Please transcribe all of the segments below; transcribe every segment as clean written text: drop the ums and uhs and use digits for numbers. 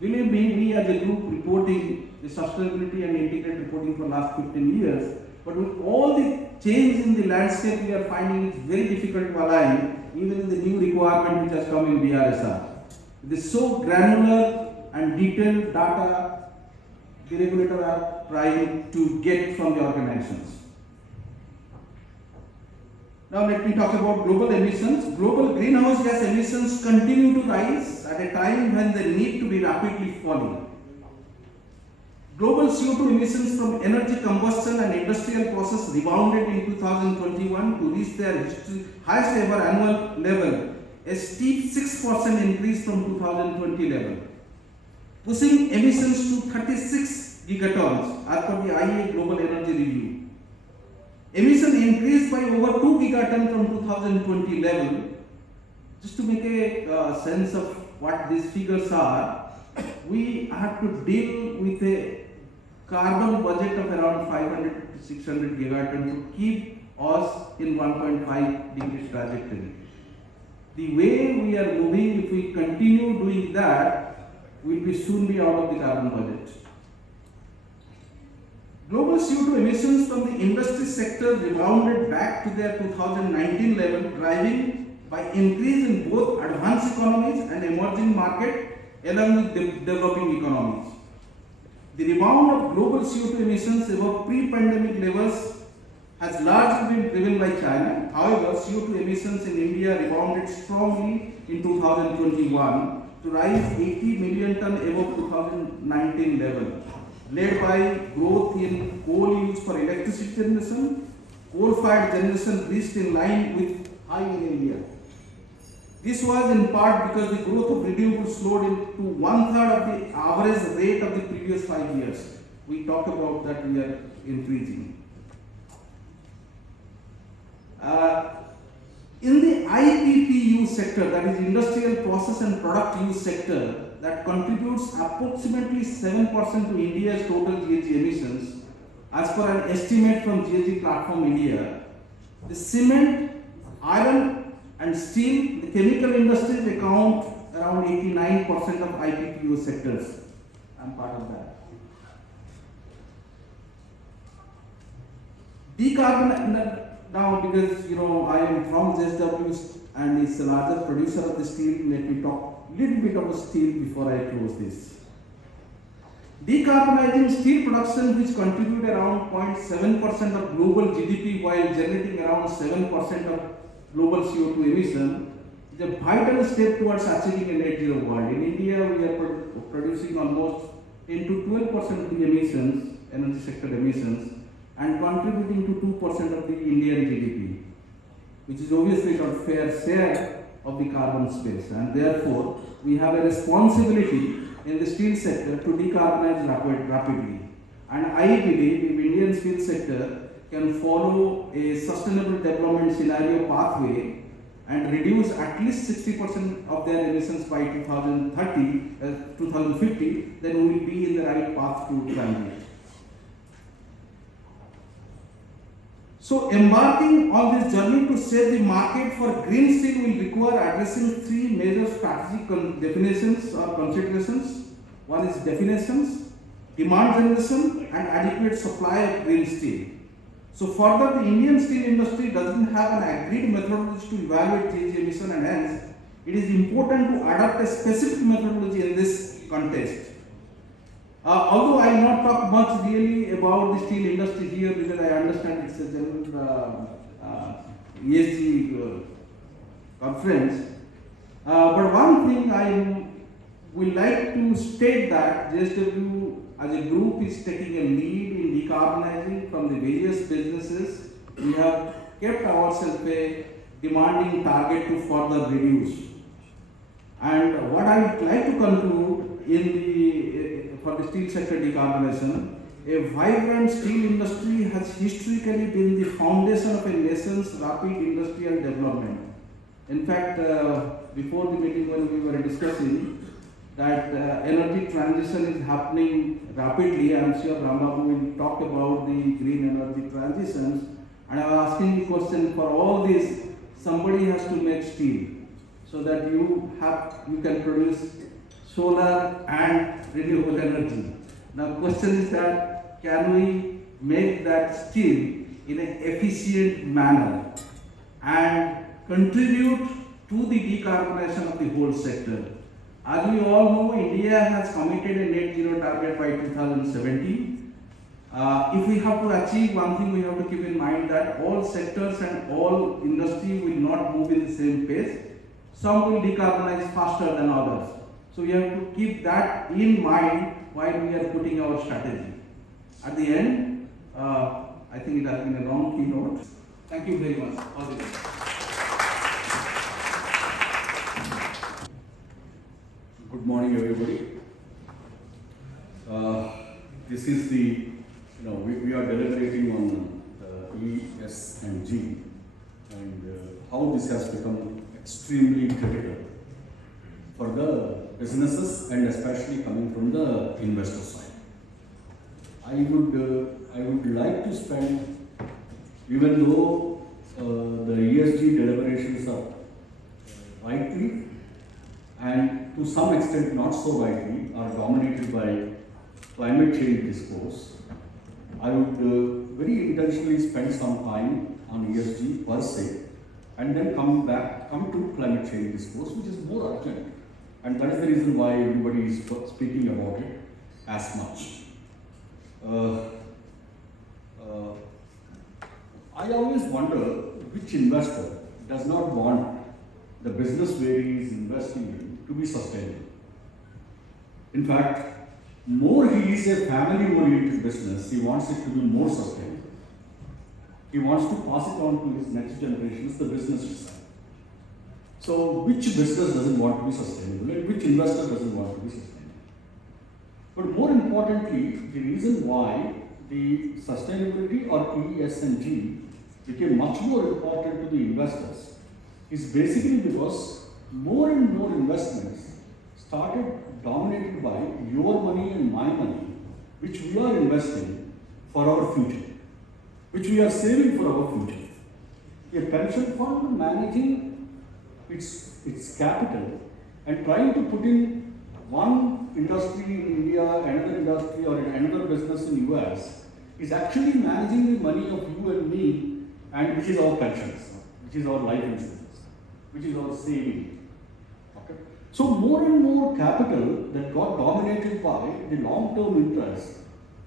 Believe me, we as a group reporting the sustainability and integrated reporting for last 15 years, but with all the change in the landscape, we are finding it very difficult to align, even in the new requirement which has come in BRSR. It is so granular and detailed data the regulators are trying to get from the organizations. Now let me talk about global emissions. Global greenhouse gas emissions continue to rise at a time when they need to be rapidly falling. Global CO2 emissions from energy combustion and industrial process rebounded in 2021 to reach their highest ever annual level, a steep 6% increase from 2020 level, pushing emissions to 36 gigatons as per the IEA Global Energy Review. Emission increased by over 2 gigatons from 2020 level. Just to make a sense of what these figures are, we have to deal with a carbon budget of around 500 to 600 gigatons to keep us in 1.5 degrees trajectory. The way we are moving, if we continue doing that, we will soon be out of the carbon budget. Global CO2 emissions from the industry sector rebounded back to their 2019 level, driven by increase in both advanced economies and emerging markets along with developing economies. The rebound of global CO2 emissions above pre-pandemic levels has largely been driven by China. However, CO2 emissions in India rebounded strongly in 2021 to rise 80 million ton above 2019 level, led by growth in coal use for electricity generation. Coal-fired generation reached in line with high in India. This was in part because the growth of renewables slowed to 1/3 of the average rate of the previous 5 years. We talked about that we are increasing. In the IPPU sector, that is industrial process and product use sector, that contributes approximately 7% to India's total GHG emissions, as per an estimate from GHG Platform India. The cement, iron and steel, the chemical industries account around 89% of IPPU sectors. I am part of that. Decarbonization. Now, because I am from JSW and it's the largest producer of the steel, let me talk a little bit about steel before I close this. Decarbonizing steel production, which contribute around 0.7% of global GDP while generating around 7% of global CO2 emission, is a vital step towards achieving a net zero world. In India, we are producing almost 10 to 12% of the emissions, energy sector emissions, and contributing to 2% of the Indian GDP, which is obviously not fair share of the carbon space, and therefore we have a responsibility in the steel sector to decarbonize rapidly. And I believe if Indian steel sector can follow a sustainable development scenario pathway and reduce at least 60% of their emissions by 2050, then we will be in the right path to climate. So embarking on this journey to shape the market for green steel will require addressing three major strategic definitions or considerations. One is definitions, demand generation and adequate supply of green steel. So further, the Indian steel industry doesn't have an agreed methodology to evaluate GHG emission, and hence it is important to adopt a specific methodology in this context. Although I will not talk much really about the steel industry here because I understand it's a general ESG conference, but one thing I would like to state that JSW as a group is taking a lead in decarbonizing from the various businesses. We have kept ourselves a demanding target to further reduce. And what I would like to conclude for the steel sector decarbonization, a vibrant steel industry has historically been the foundation of a nation's rapid industrial development. In fact, before the meeting when we were discussing that energy transition is happening rapidly, I am sure Rambabu will talk about the green energy transitions, and I was asking the question, for all this, somebody has to make steel so that you can produce solar and renewable energy. Now question is that can we make that still in an efficient manner and contribute to the decarbonization of the whole sector. As we all know, India has committed a net zero target by 2017. If we have to achieve one thing, we have to keep in mind that all sectors and all industry will not move in the same pace. Some will decarbonize faster than others. So we have to keep that in mind while we are putting our strategy. At the end, I think it has been a long keynote. Thank you very much. All the best. Good morning, everybody. This is the, we are deliberating on E, S, and G, and how this has become extremely critical for the businesses and especially coming from the investor side. I would like to spend, even though the ESG deliberations are rightly and to some extent not so rightly are dominated by climate change discourse, I would very intentionally spend some time on ESG per se and then come to climate change discourse, which is more urgent, and that is the reason why everybody is speaking about it as much. I always wonder which investor does not want the business where he is investing in to be sustainable. In fact, more he is a family-oriented business, he wants it to be more sustainable. He wants to pass it on to his next generations, the business side. So, which business doesn't want to be sustainable and which investor doesn't want to be sustainable? But more importantly, the reason why the sustainability or E, S, and G became much more important to the investors is basically because more and more investments started dominated by your money and my money, which we are investing for our future, which we are saving for our future. A pension fund managing its capital and trying to put in one industry in India, another industry or another business in US is actually managing the money of you and me, and which is our pensions, which is our life insurance, which is our saving. Okay? So more and more capital that got dominated by the long-term interest,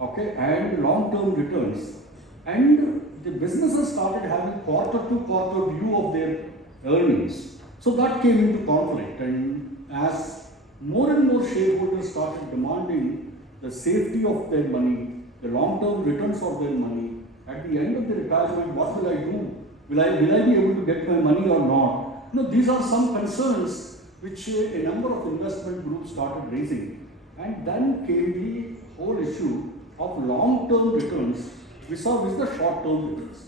okay, and long-term returns, and the businesses started having quarter-to-quarter view of their earnings. So that came into conflict, and as more and more shareholders started demanding the safety of their money, the long-term returns of their money, at the end of the retirement, what will I do? Will I be able to get my money or not? These are some concerns which a number of investment groups started raising. And then came the whole issue of long-term returns vis-a-vis the short-term returns.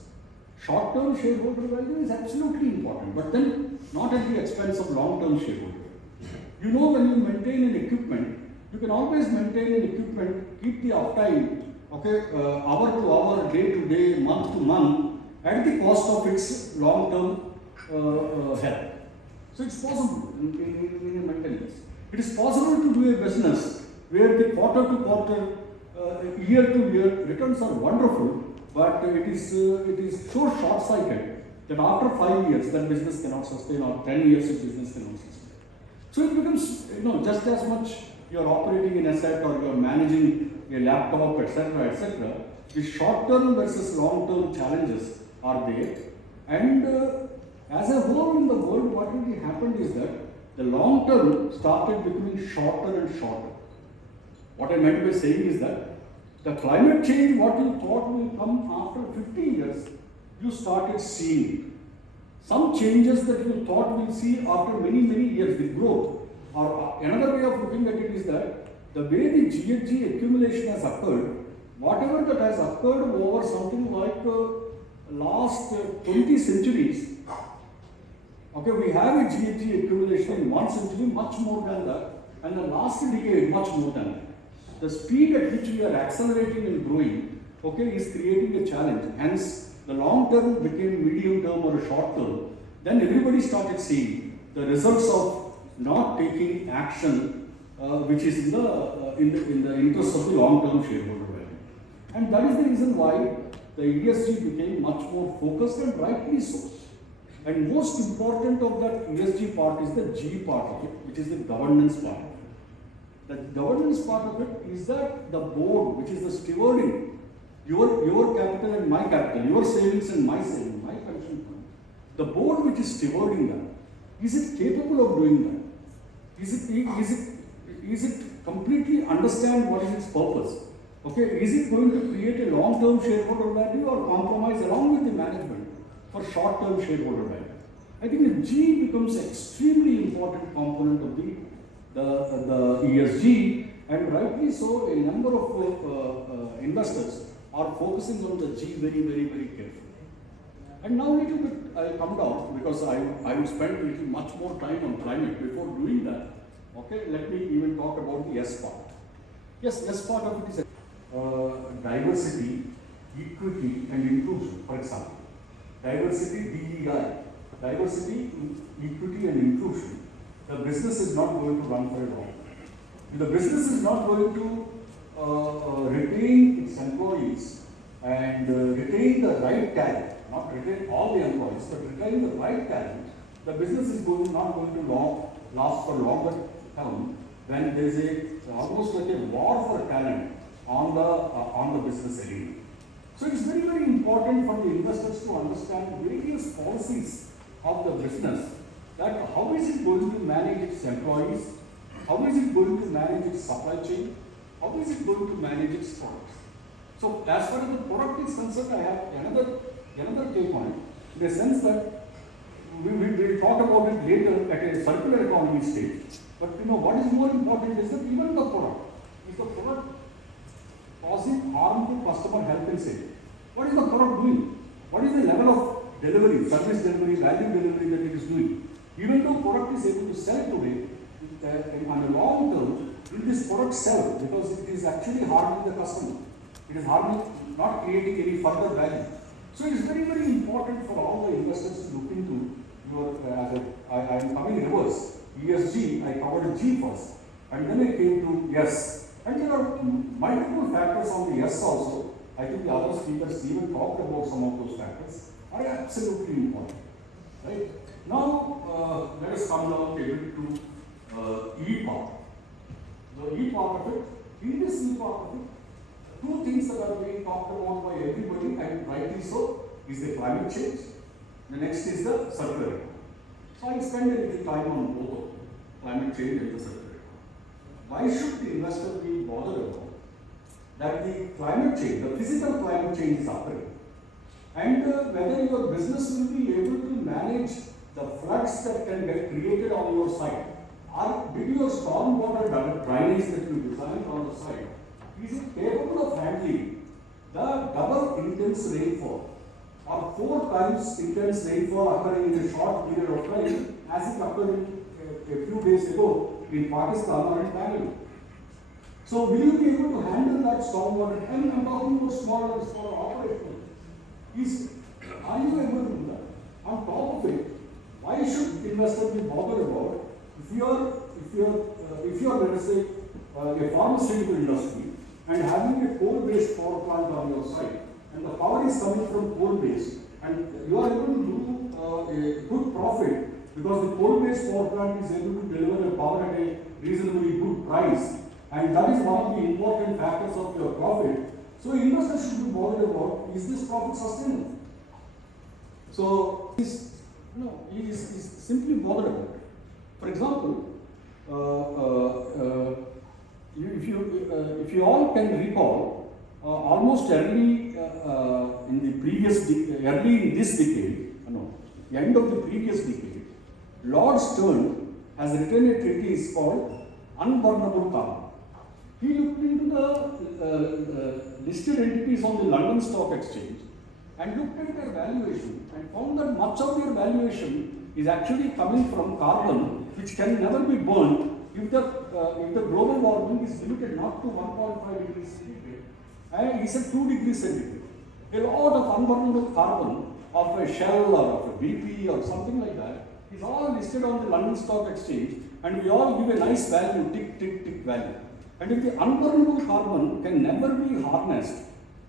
Short-term shareholder value is absolutely important, but then not at the expense of long-term shareholder. When you maintain an equipment, you can always maintain an equipment, keep the uptime, okay, hour to hour, day to day, month to month, at the cost of its long-term health. So it's possible in maintenance. It is possible to do a business where the quarter to quarter, year to year returns are wonderful, but it is so short-sighted that after 5 years that business cannot sustain, or 10 years the business cannot sustain. So it becomes, just as much you are operating an asset or you are managing a laptop, etc., the short-term versus long-term challenges are there. And as a whole in the world, what really happened is that the long-term started becoming shorter and shorter. What I meant by saying is that the climate change, what you thought will come after 50 years, you started seeing. Some changes that you thought we'll see after many, many years, the growth. Or another way of looking at it is that the way the GHG accumulation has occurred, whatever that has occurred over something like last 20 centuries, okay, we have a GHG accumulation in 1 century much more than that, and the last decade much more than that. The speed at which we are accelerating and growing, okay, is creating a challenge. Hence, the long term became medium term or short term. Then everybody started seeing the results of not taking action which is in the interest of the long-term shareholder value. And that is the reason why the ESG became much more focused, and rightly so. And most important of that ESG part is the G part of it, which is the governance part of it. The governance part of it is that the board, which is the stewarding your capital and my capital, your savings and my savings, my pension fund, the board which is stewarding that, is it capable of doing that? Is it completely understand what is its purpose? Okay, is it going to create a long-term shareholder value or compromise along with the management for short-term shareholder value? I think the G becomes extremely important component of the ESG, and rightly so. A number of investors are focusing on the G very, very, very carefully. And now a little bit I'll come down, because I will spend a little much more time on climate. Before doing that, okay, let me even talk about the S part. Yes, S part of it is diversity, equity and inclusion. For example, diversity, DEI, diversity, equity and inclusion. The business is not going to run for a long time. If the business is not going to retain its employees and retain the right talent, not retain all the employees, but retain the right talent, the business is not going to last for longer term when there is almost like a war for talent on the business arena. So it is very, very important for the investors to understand various policies of the business, that how is it going to manage its employees, how is it going to manage its supply chain, how is it going to manage its products. So as far as the product is concerned, I have another take on it, in the sense that we will talk about it later at a circular economy stage. But what is more important is that even the product, is the product causing harm to customer health and safety? What is the product doing? What is the level of delivery, service delivery, value delivery that it is doing? Even though product is able to sell today, on a long term, will this product sell? Because it is actually harming the customer. It is harming, not creating any further value. So it is very, very important for all the investors to look into your, I am coming in reverse. ESG, I covered G first, and then I came to S. And there are multiple factors on the S also. I think the other speakers even talked about some of those factors, are absolutely important. Right? Now, let us come down to E part. The E part of it, in this E part of it, two things that are being talked about by everybody, and rightly so, is the climate change. The next is the circular economy. So I spend a little time on both of them, climate change and the circular economy. Why should the investor be bothered about that the climate change, the physical climate change is occurring, and whether your business will be able to manage the floods that can get created on your site? Did your stormwater drainage that you designed on the site, is it capable of handling the double intense rainfall or 4 times intense rainfall occurring in a short period of time, as it occurred a few days ago in Pakistan or in Bangalore? So will you be able to handle that stormwater? And I'm talking about smaller operational. Are you able to do that? On top of it, why should investors be bothered about if you are let us say a pharmaceutical industry and having a coal-based power plant on your site, and the power is coming from coal-based, and you are able to do a good profit because the coal-based power plant is able to deliver the power at a reasonably good price, and that is one of the important factors of your profit. So investors should be bothered about, is this profit sustainable? So he is simply bothered about it. For example, if you all can recall, almost early in this decade, the end of the previous decade, Lord Stern has written a treatise called Unburnable Carbon. He looked into the listed entities on the London Stock Exchange and looked at their valuation and found that much of their valuation is actually coming from carbon, which can never be burned if the global warming is limited not to 1.5 degrees centigrade, and he said 2 degrees centigrade. A lot of unburnable carbon of a Shell or of a BP or something like that is all listed on the London Stock Exchange, and we all give a nice value, tick, tick, tick value. And if the unburnable carbon can never be harnessed,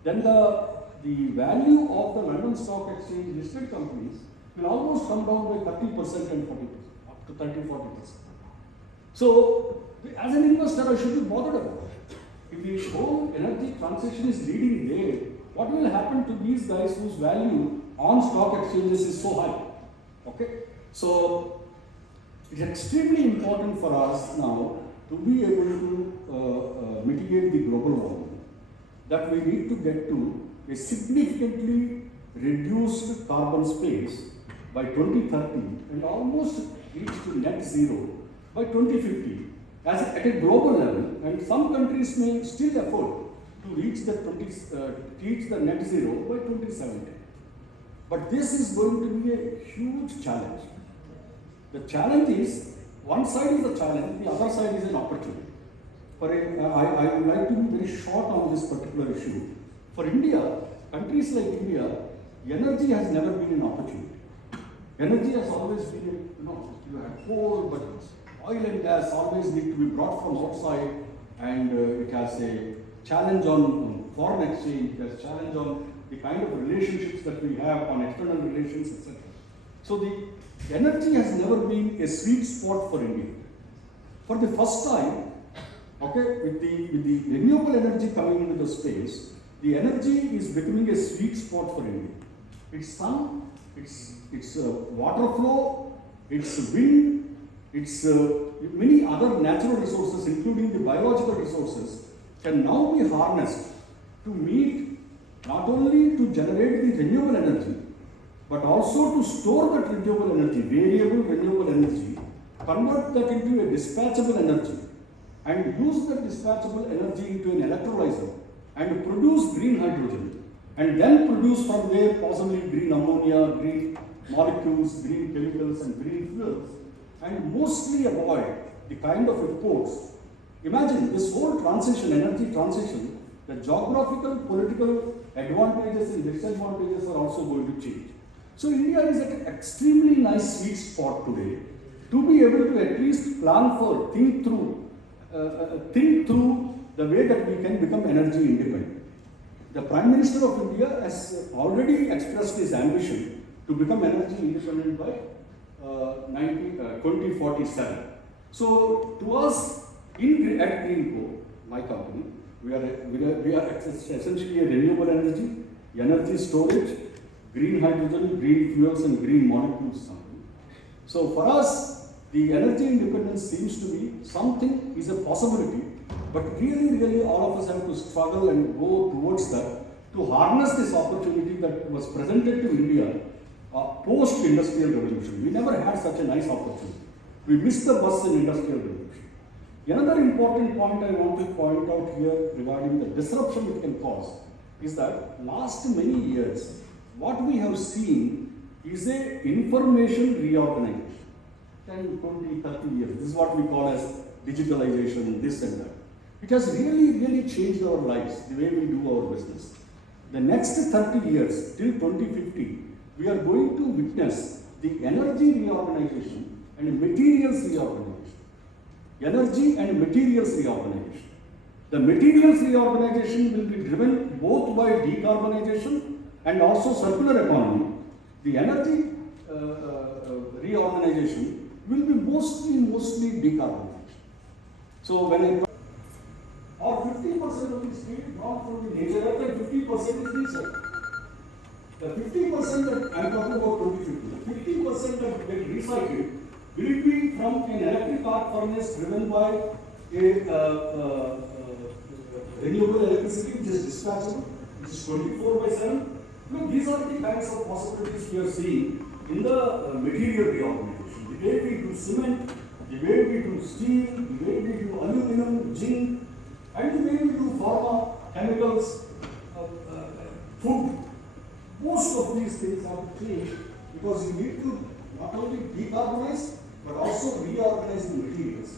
then the value of the London Stock Exchange listed companies will almost come down by 30% and 40%, up to 30-40%. So, as an investor, I should be bothered about it. If the whole energy transition is leading there, what will happen to these guys whose value on stock exchanges is so high? Okay? So, it's extremely important for us now to be able to mitigate the global warming, that we need to get to a significantly reduced carbon space by 2030 and almost reach to net zero by 2050 at a global level, and some countries may still afford to reach the net zero by 2070. But this is going to be a huge challenge. The challenge is, one side is the challenge, the other side is an opportunity. I would like to be very short on this particular issue. For India, countries like India, energy has never been an opportunity. Energy has always been, you have coal, but oil and gas always need to be brought from outside, and it has a challenge on foreign exchange, it has a challenge on the kind of relationships that we have on external relations, etc. So the energy has never been a sweet spot for India. For the first time, okay, with the renewable energy coming into the space, the energy is becoming a sweet spot for India. It's sun, it's water flow, it's wind, it's many other natural resources, including the biological resources, can now be harnessed to meet, not only to generate the renewable energy, but also to store that renewable energy, variable renewable energy, convert that into a dispatchable energy, and use that dispatchable energy into an electrolyzer and produce green hydrogen, and then produce from there possibly green ammonia, green molecules, green chemicals, and green fuels, and mostly avoid the kind of imports. Imagine this whole transition, energy transition, the geographical, political advantages and disadvantages are also going to change. So India is at an extremely nice sweet spot today to be able to at least plan for, think through the way that we can become energy independent. The Prime Minister of India has already expressed his ambition to become energy independent by 2047. So to us, at Greenco, my company, we are essentially a renewable energy storage, green hydrogen, green fuels, and green molecules company. So for us, the energy independence seems to be something, is a possibility, but really all of us have to struggle and go towards that to harness this opportunity that was presented to India post-industrial revolution. We never had such a nice opportunity. We missed the bus in industrial revolution. Another important point I want to point out here regarding the disruption it can cause is that last many years, what we have seen is a information reorganization. 10, 20, 30 years. This is what we call as digitalization, this and that. It has really changed our lives, the way we do our business. The next 30 years, till 2050, we are going to witness the energy reorganization and materials reorganization. Energy and materials reorganization. The materials reorganization will be driven both by decarbonization and also circular economy. The energy reorganization will be mostly decarbonization. So when I or 50% of the steel not from the nature earth and 50% is recycled. The 50% that I am talking about 2050, 50% that get recycled will it be from an electric arc furnace driven by a renewable electricity which is dispatchable, which is 24/7. Look, these are the kinds of possibilities we are seeing in the material reorganization. The way we do cement, the way we do steel, the way we do aluminum, zinc, and the way we do pharma, chemicals, food. Most of these things have to change because you need to not only decarbonize but also reorganize the materials.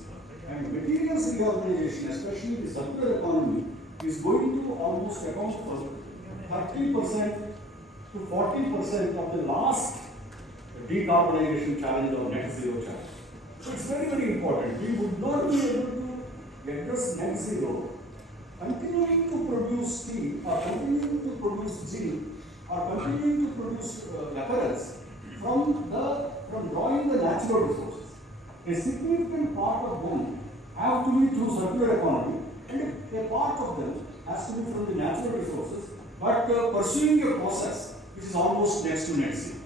And materials reorganization, especially the circular economy, is going to almost account for 30% to 40% of the last decarbonization challenge or net zero challenge. So it's very, very important. We would not be able to address net zero continuing to produce steel or continuing to produce gin or continuing to produce apparels from drawing the natural resources. A significant part of them have to be through circular economy, and a part of them has to be from the natural resources, but pursuing a process which is almost next to net zero.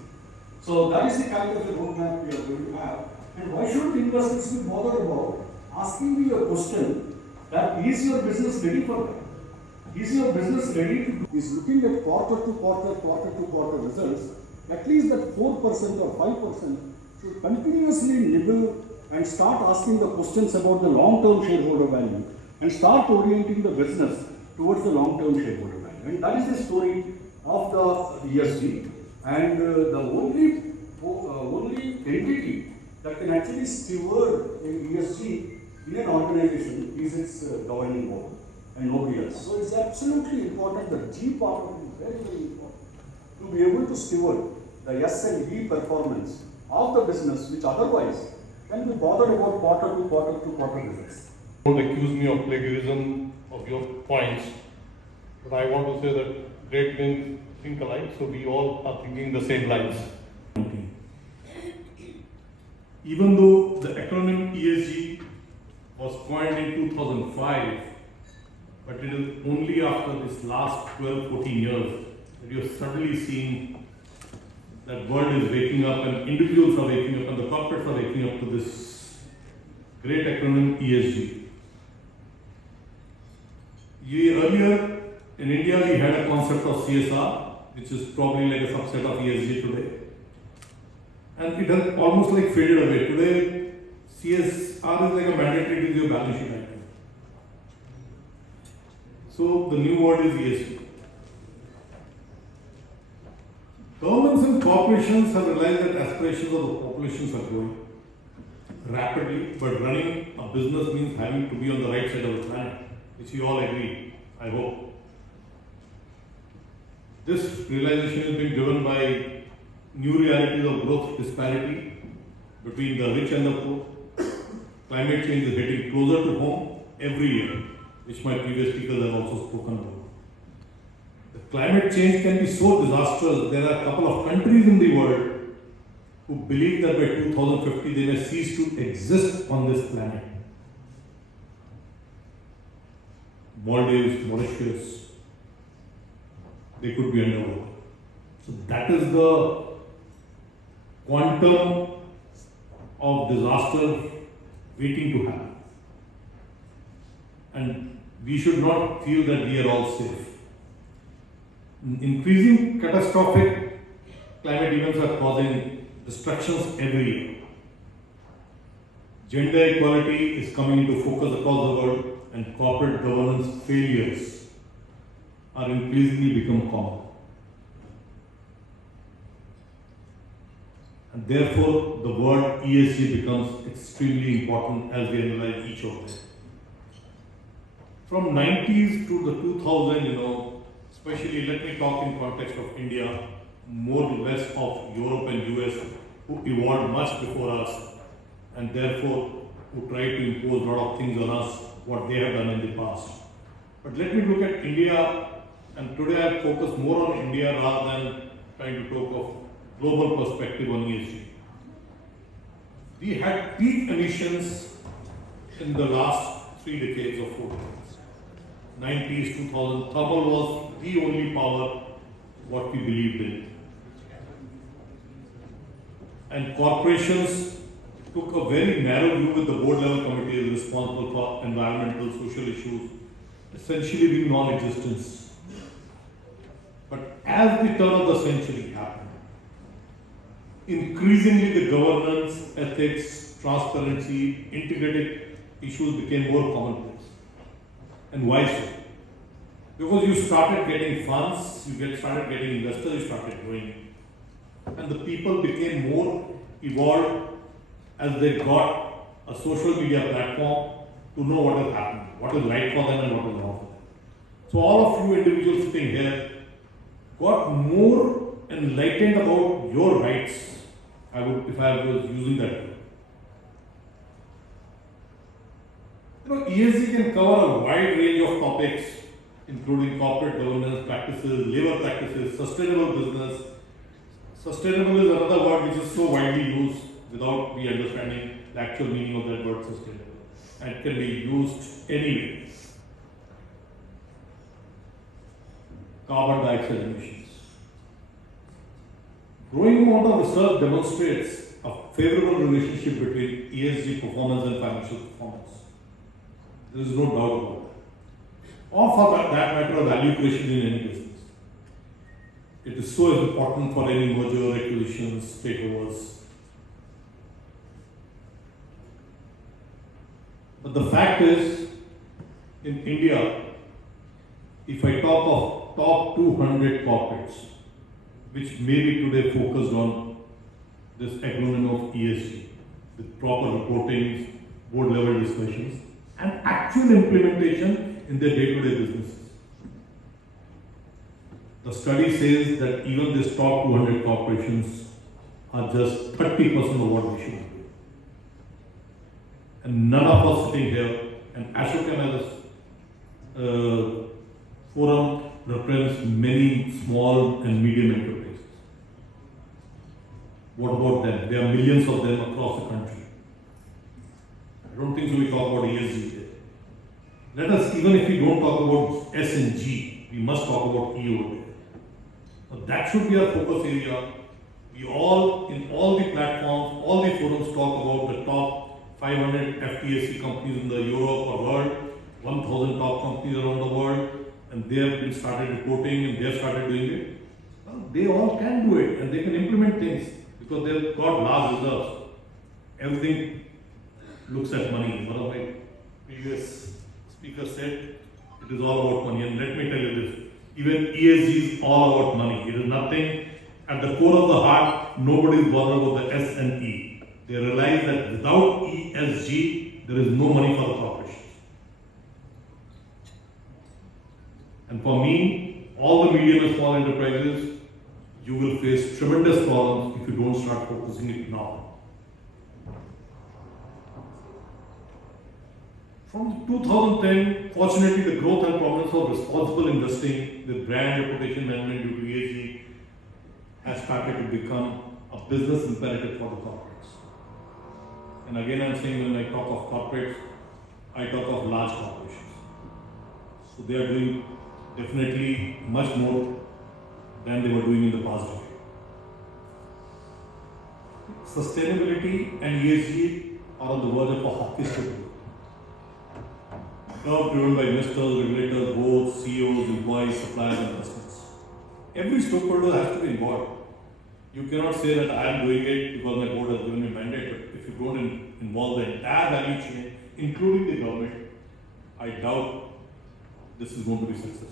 So that is the kind of a roadmap we are going to have. And why should investors be bothered about asking me a question that is your business ready for that? Is your business ready to do? Is looking at quarter to quarter results, at least that 4% or 5% should continuously nibble and start asking the questions about the long-term shareholder value and start orienting the business towards the long-term shareholder value. And that is the story of the ESG. And the only entity that can actually steward in ESG in an organization is its governing board and nobody else. So it's absolutely important, the G part of it is very, very important, to be able to steward the S and E performance of the business, which otherwise can be bothered about quarter to quarter results. Don't accuse me of plagiarism of your points, but I want to say that great minds think alike, so we all are thinking the same lines. Even though the acronym ESG was coined in 2005, but it is only after this last 12-14 years that you are suddenly seeing that world is waking up and individuals are waking up and the corporates are waking up to this great acronym ESG. Earlier in India we had a concept of CSR, which is probably like a subset of ESG today. And it has almost like faded away. Today, CSR is like a mandatory with your balance sheet item. So the new word is ESG. Governments and corporations have realized that aspirations of the populations are growing rapidly, but running a business means having to be on the right side of the planet, which you all agree, I hope. This realization is being driven by new realities of growth disparity between the rich and the poor. Climate change is getting closer to home every year, which my previous speakers have also spoken about. The climate change can be so disastrous. There are a couple of countries in the world who believe that by 2050 they may cease to exist on this planet. Maldives, Mauritius, they could be underwater. So that is the quantum of disaster waiting to happen. And we should not feel that we are all safe. Increasing catastrophic climate events are causing destructions every year. Gender equality is coming into focus across the world, and corporate governance failures are increasingly become common. And therefore, the word ESG becomes extremely important as we analyze each of them. From 90s to the 2000, especially let me talk in context of India, more or less of Europe and US, who evolved much before us and therefore who tried to impose a lot of things on us, what they have done in the past. But let me look at India, and today I focus more on India rather than trying to talk of global perspective on ESG. We had peak emissions in the last 3 decades or 4 decades. 90s, 2000, thermal was the only power what we believed in. And corporations took a very narrow view with the board level committees responsible for environmental, social issues, essentially being non-existent. But as the turn of the century happened, increasingly the governance, ethics, transparency, integrated issues became more commonplace. And why so? Because you started getting funds, started getting investors, you started growing. And the people became more evolved as they got a social media platform to know what is happening, what is right for them and what is wrong for them. So all of you individuals sitting here got more enlightened about your rights, if I was using that word. ESG can cover a wide range of topics, including corporate governance practices, labor practices, sustainable business. Sustainable is another word which is so widely used without we understanding the actual meaning of that word sustainable. And it can be used anyway. Carbon dioxide emissions. Growing amount of research demonstrates a favorable relationship between ESG performance and financial performance. There is no doubt about it. Or for that matter, value creation in any business. It is so important for any merger, acquisitions, takeovers. But the fact is, in India, if I talk of top 200 corporates, which may be today focused on this acronym of ESG, with proper reporting, board level discussions, and actual implementation in their day-to-day businesses. The study says that even these top 200 corporations are just 30% of what we should do. And none of us sitting here, and Ashoka as forum represents many small and medium enterprises. What about them? There are millions of them across the country. I don't think so we talk about ESG here. Let us, even if we don't talk about S and G, we must talk about E over there. Now that should be our focus area. We all, in all the platforms, all the forums talk about the top 500 FTSE companies in the Europe or world, 1000 top companies around the world, and they have been started reporting and they have started doing it. Well, they all can do it and they can implement things because they've got large reserves. Everything looks at money. One of my previous speakers said it is all about money, and let me tell you this, even ESG is all about money. It is nothing, at the core of the heart, nobody is bothered about the S and E. They realize that without ESG, there is no money for the corporations. And for me, all the medium and small enterprises, you will face tremendous problems if you don't start focusing it now. From 2010, fortunately, the growth and prominence of responsible investing with brand reputation management due to ESG has started to become a business imperative for the corporates. And again, I'm saying when I talk of corporates, I talk of large corporations. So they are doing definitely much more than they were doing in the past decade. Sustainability and ESG are on the verge of a hockey stick. Curve driven by investors, regulators, boards, CEOs, employees, suppliers, and customers. Every stakeholder has to be involved. You cannot say that I am doing it because my board has given me a mandate, but if you don't involve the entire value chain, including the government, I doubt this is going to be successful.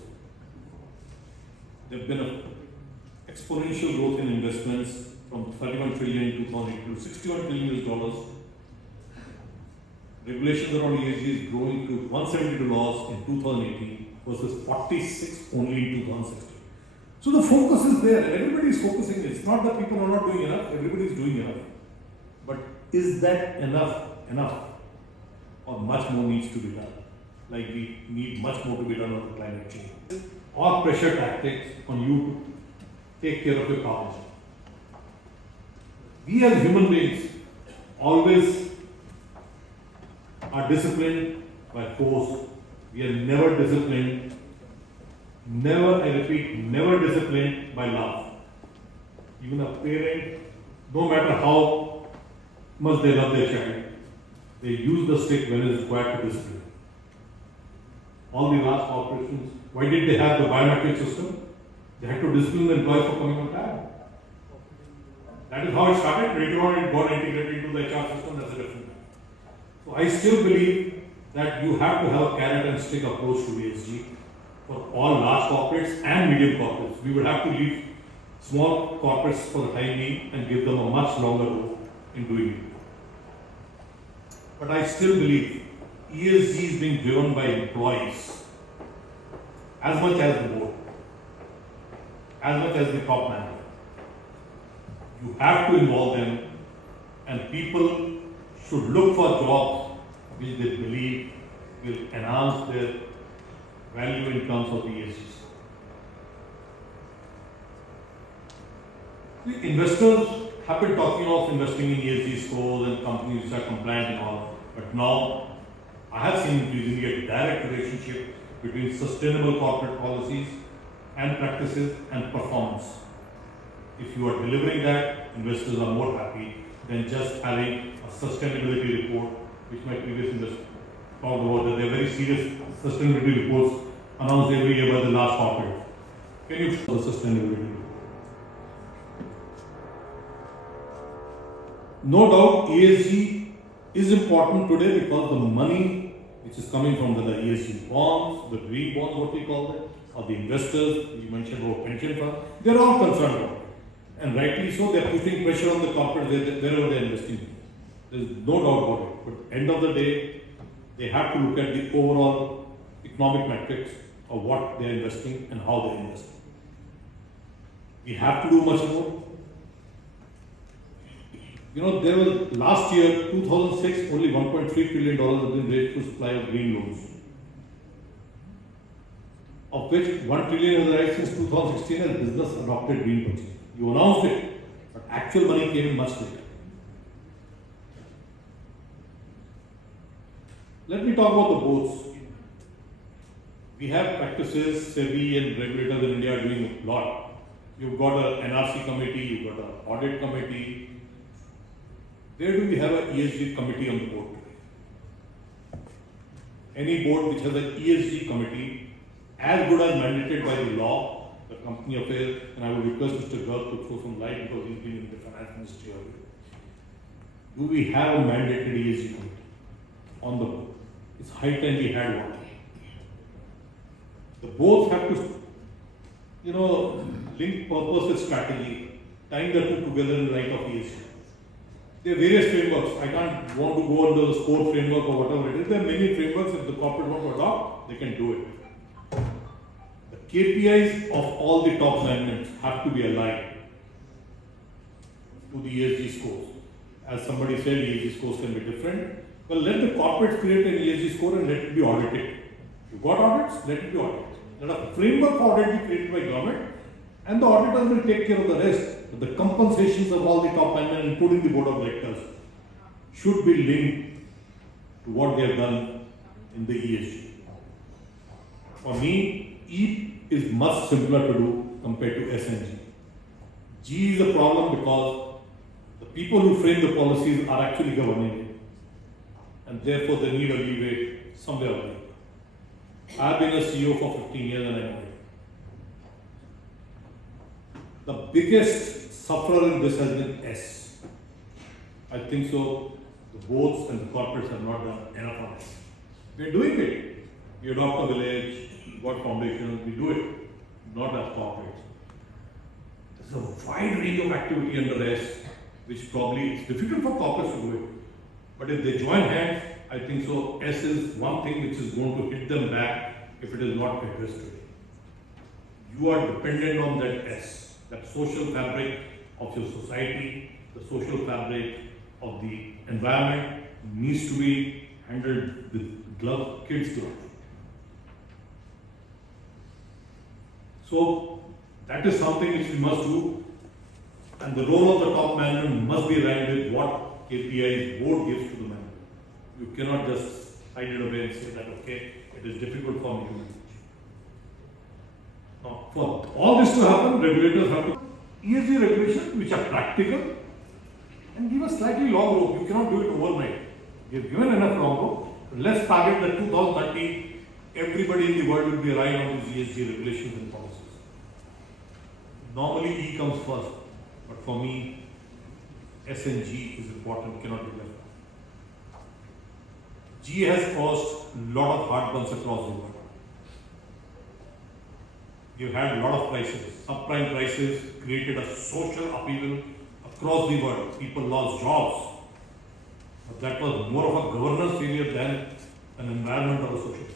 There have been an exponential growth in investments from 31 trillion in 2008 to 61 trillion US. Regulations around ESG is growing to 172 laws in 2018 versus 46 only in 2016. So the focus is there and everybody is focusing. It's not that people are not doing enough, everybody is doing enough. But is that enough? Or much more needs to be done? Like we need much more to be done on climate change. Or pressure tactics on you to take care of your carbon. We as human beings always are disciplined by force. We are never disciplined, never, I repeat, never disciplined by love. Even a parent, no matter how much they love their child, they use the stick when it is required to discipline. All the large corporations, why did they have the biometric system? They had to discipline the employees for coming on time. That is how it started. Later on, it got integrated into the HR system as a different thing. So I still believe that you have to have a carrot and stick approach to ESG for all large corporates and medium corporates. We would have to leave small corporates for the time being and give them a much longer road in doing it. But I still believe ESG is being driven by employees as much as the board, as much as the top manager. You have to involve them, and people should look for jobs which they believe will enhance their value in terms of the ESG. The investors have been talking of investing in ESG scores and companies which are compliant and all, but now I have seen increasingly a direct relationship between sustainable corporate policies and practices and performance. If you are delivering that, investors are more happy than just having a sustainability report, which my previous investor talked about, that they are very serious sustainability reports announced every year by the large corporate. Can you show the sustainability report? No doubt ESG is important today because the money which is coming from the ESG bonds, the green bonds, what we call them, or the investors, you mentioned about pension fund, they are all concerned about it. And rightly so, they are putting pressure on the corporate wherever they are investing. There is no doubt about it. But end of the day, they have to look at the overall economic metrics of what they are investing and how they are investing. We have to do much more. You know, there was last year, 2006, only $1.3 trillion has been raised to supply of green loans, of which $1 trillion has arrived since 2016 as business adopted green purchasing. You announced it, but actual money came in much later. Let me talk about the boards. We have practices, SEBI and regulators in India are doing a lot. You've got an NRC committee, you've got an audit committee. Where do we have an ESG committee on the board today? Any board which has an ESG committee, as good as mandated by the law, the company affairs, and I would request Mr. Garg to throw some light because he's been in the finance ministry already. Do we have a mandated ESG committee on the board? It's high time we had one. The boards have to, link purpose with strategy, tying the two together in light of ESG. There are various frameworks. I can't want to go under the SCORE framework or whatever it is. There are many frameworks. If the corporate want to adopt, they can do it. The KPIs of all the top management have to be aligned to the ESG scores. As somebody said, ESG scores can be different. Well, let the corporate create an ESG score and let it be audited. You got audits, let it be audited. Let a framework audit be created by government, and the auditors will take care of the rest. But the compensations of all the top management, including the board of directors, should be linked to what they have done in the ESG. For me, E is much simpler to do compared to S and G. G is a problem because the people who frame the policies are actually governing it, and therefore they need a leeway somewhere or other. I have been a CEO for 15 years and I know it. The biggest sufferer in this has been S. I think so. The boards and the corporates have not done enough on S. We are doing it. We adopt a village, what foundations, we do it, not as corporates. There's a wide range of activity under S, which probably it's difficult for corporates to do it. But if they join hands, I think so. S is one thing which is going to hit them back if it is not addressed today. You are dependent on that S, that social fabric of your society, the social fabric of the environment needs to be handled with kids' gloves. So that is something which we must do, and the role of the top management must be aligned with what KPIs board gives to the management. You cannot just hide it away and say that, okay, it is difficult for me to manage. Now, for all this to happen, regulators have to ESG regulations which are practical and give a slightly long rope. You cannot do it overnight. We have given enough long rope. Let's target that 2030, everybody in the world will be relying on these ESG regulations and policies. Normally E comes first, but for me, S and G is important, cannot be left. G has caused a lot of heartburns across the world. We've had a lot of crises. Subprime crisis created a social upheaval across the world. People lost jobs. But that was more of a governance failure than an environment or a social failure.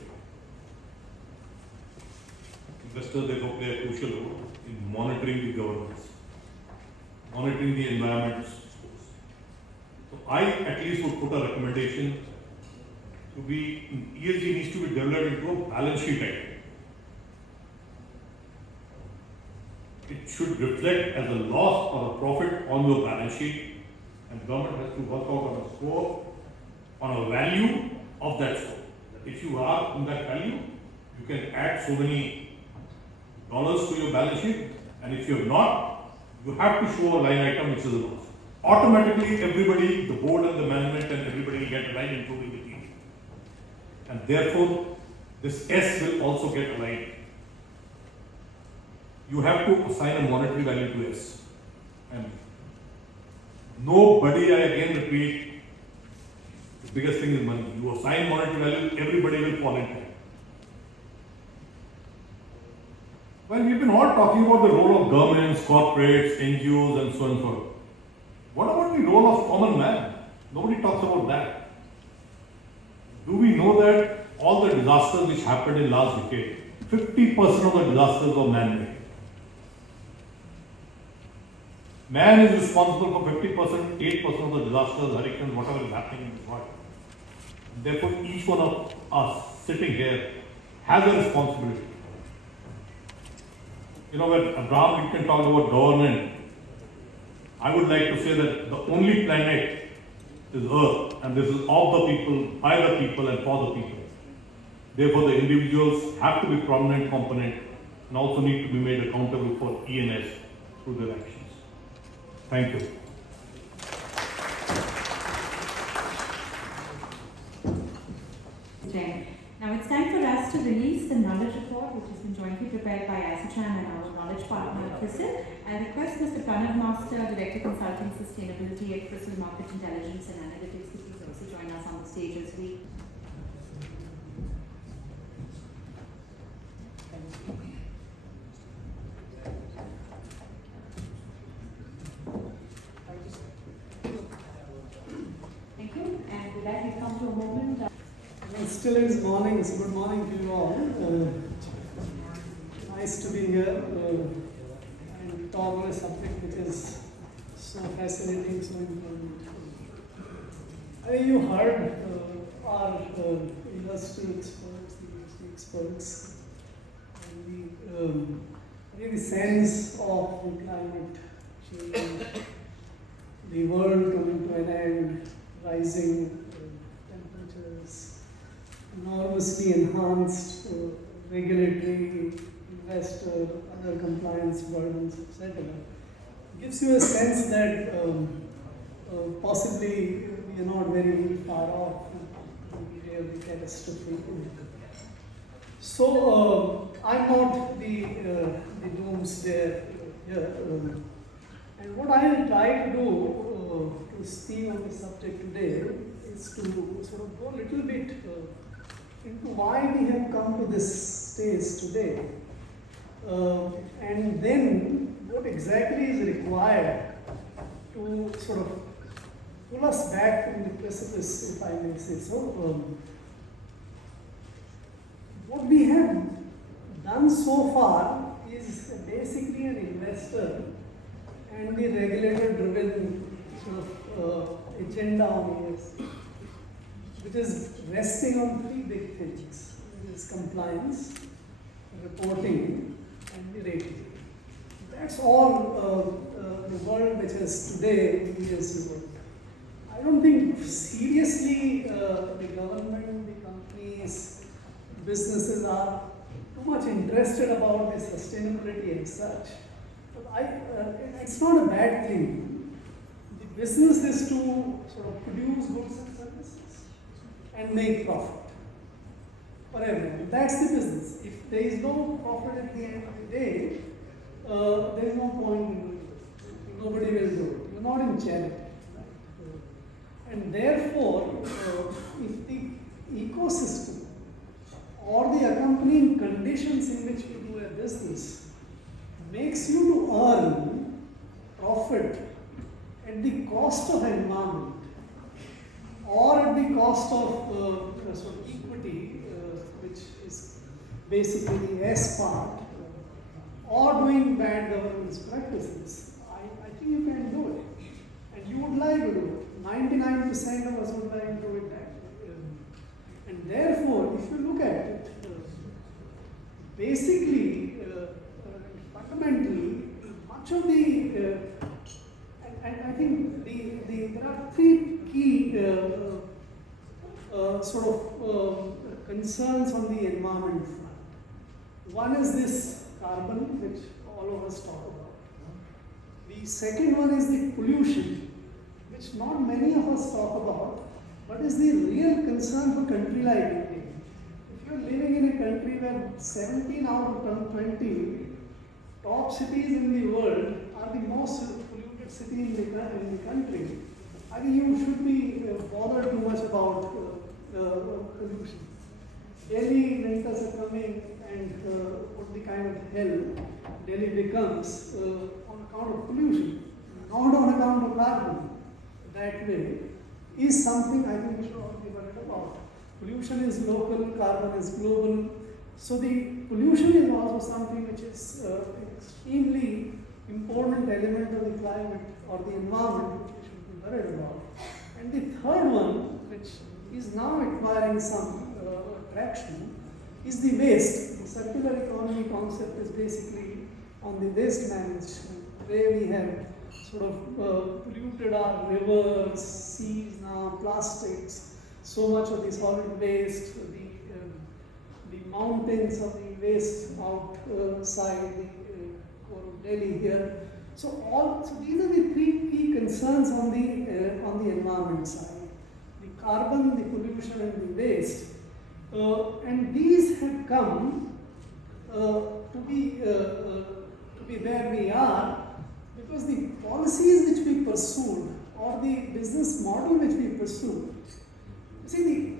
Investors therefore play a crucial role in monitoring the governance, monitoring the environment. So I at least would put a recommendation ESG needs to be developed into a balance sheet item. It should reflect as a loss or a profit on your balance sheet, and the government has to work out on a score, on a value of that score. If you are in that value, you can add so many dollars to your balance sheet, and if you are not, you have to show a line item which is a loss. Automatically, everybody, the board and the management and everybody will get aligned, including the team. And therefore, this S will also get aligned. You have to assign a monetary value to S. And nobody, I again repeat, the biggest thing is money. You assign monetary value, everybody will fall into it. Well, we've been all talking about the role of governments, corporates, NGOs, and so on and so on. What about the role of common man? Nobody talks about that. Do we know that all the disasters which happened in last decade, 50% of the disasters were man-made? Man is responsible for 50%, 8% of the disasters, hurricanes, whatever is happening in this world. Therefore, each one of us sitting here has a responsibility. You know, when Abraham Lincoln talked about government, I would like to say that the only planet is Earth, and this is of the people, by the people, and for the people. Therefore, the individuals have to be prominent component and also need to be made accountable for E&S through their actions. Thank you. Jane. Now it's time for us to release the knowledge report, which has been jointly prepared by ASSOCHAM and our knowledge partner, CRISIL. I request Mr. Pranav Master, Director Consulting Sustainability at CRISIL Market Intelligence and Analytics, to please also join us on the stage as we. Thank you. And with that, we come to a moment. Still it is morning, so good morning to you all. Nice to be here and talk on a subject which is so fascinating, so important. I think you heard our industry experts, the ESG experts, and the sense of the climate change, the world coming to an end, rising temperatures, enormously enhanced regulatory, investor, other compliance burdens, etc. Gives you a sense that possibly we are not very far off from the really catastrophe. So I'm not the doomsday here. And what I will try to do to speak on the subject today is to sort of go a little bit into why we have come to this stage today, and then what exactly is required to sort of pull us back from the precipice, if I may say so. What we have done so far is basically an investor and the regulator-driven sort of agenda on ESG, which is resting on three big things. It is compliance, reporting, and the rating. That's all the world which is today the ESG world. I don't think seriously the government, the companies, businesses are too much interested about the sustainability as such. But it's not a bad thing. The business is to sort of produce goods and services and make profit for everyone. That's the business. If there is no profit at the end of the day, there is no point in doing it. Nobody will do it. You're not in charity. Right? And therefore, if the ecosystem or the accompanying conditions in which we do a business makes you to earn profit at the cost of environment or at the cost of sort of equity, which is basically the S part, or doing bad governance practices, I think you can do it. And you would like to do it. 99% of us would like to do it that way. And therefore, if you look at it, basically, fundamentally, much of the, and I think there are three key sort of concerns on the environment front. One is this carbon, which all of us talk about. The second one is the pollution, which not many of us talk about, but is the real concern for a country like India. If you're living in a country where 17 out of 20 top cities in the world are the most polluted city in the country, I think you should be bothered too much about pollution. Delhi winters are coming, and what the kind of hell Delhi becomes on account of pollution, not on account of carbon. That way is something I think we should all be worried about. Pollution is local, carbon is global. So the pollution is also something which is an extremely important element of the climate or the environment which we should be worried about. And the third one, which is now acquiring some traction, is the waste. The circular economy concept is basically on the waste management, where we have sort of polluted our rivers, seas now, plastics, so much of the solid waste, the mountains of the waste outside the core of Delhi here. So these are the three key concerns on the environment side: the carbon, the pollution, and the waste. And these have come to be where we are because the policies which we pursued or the business model which we pursued. See,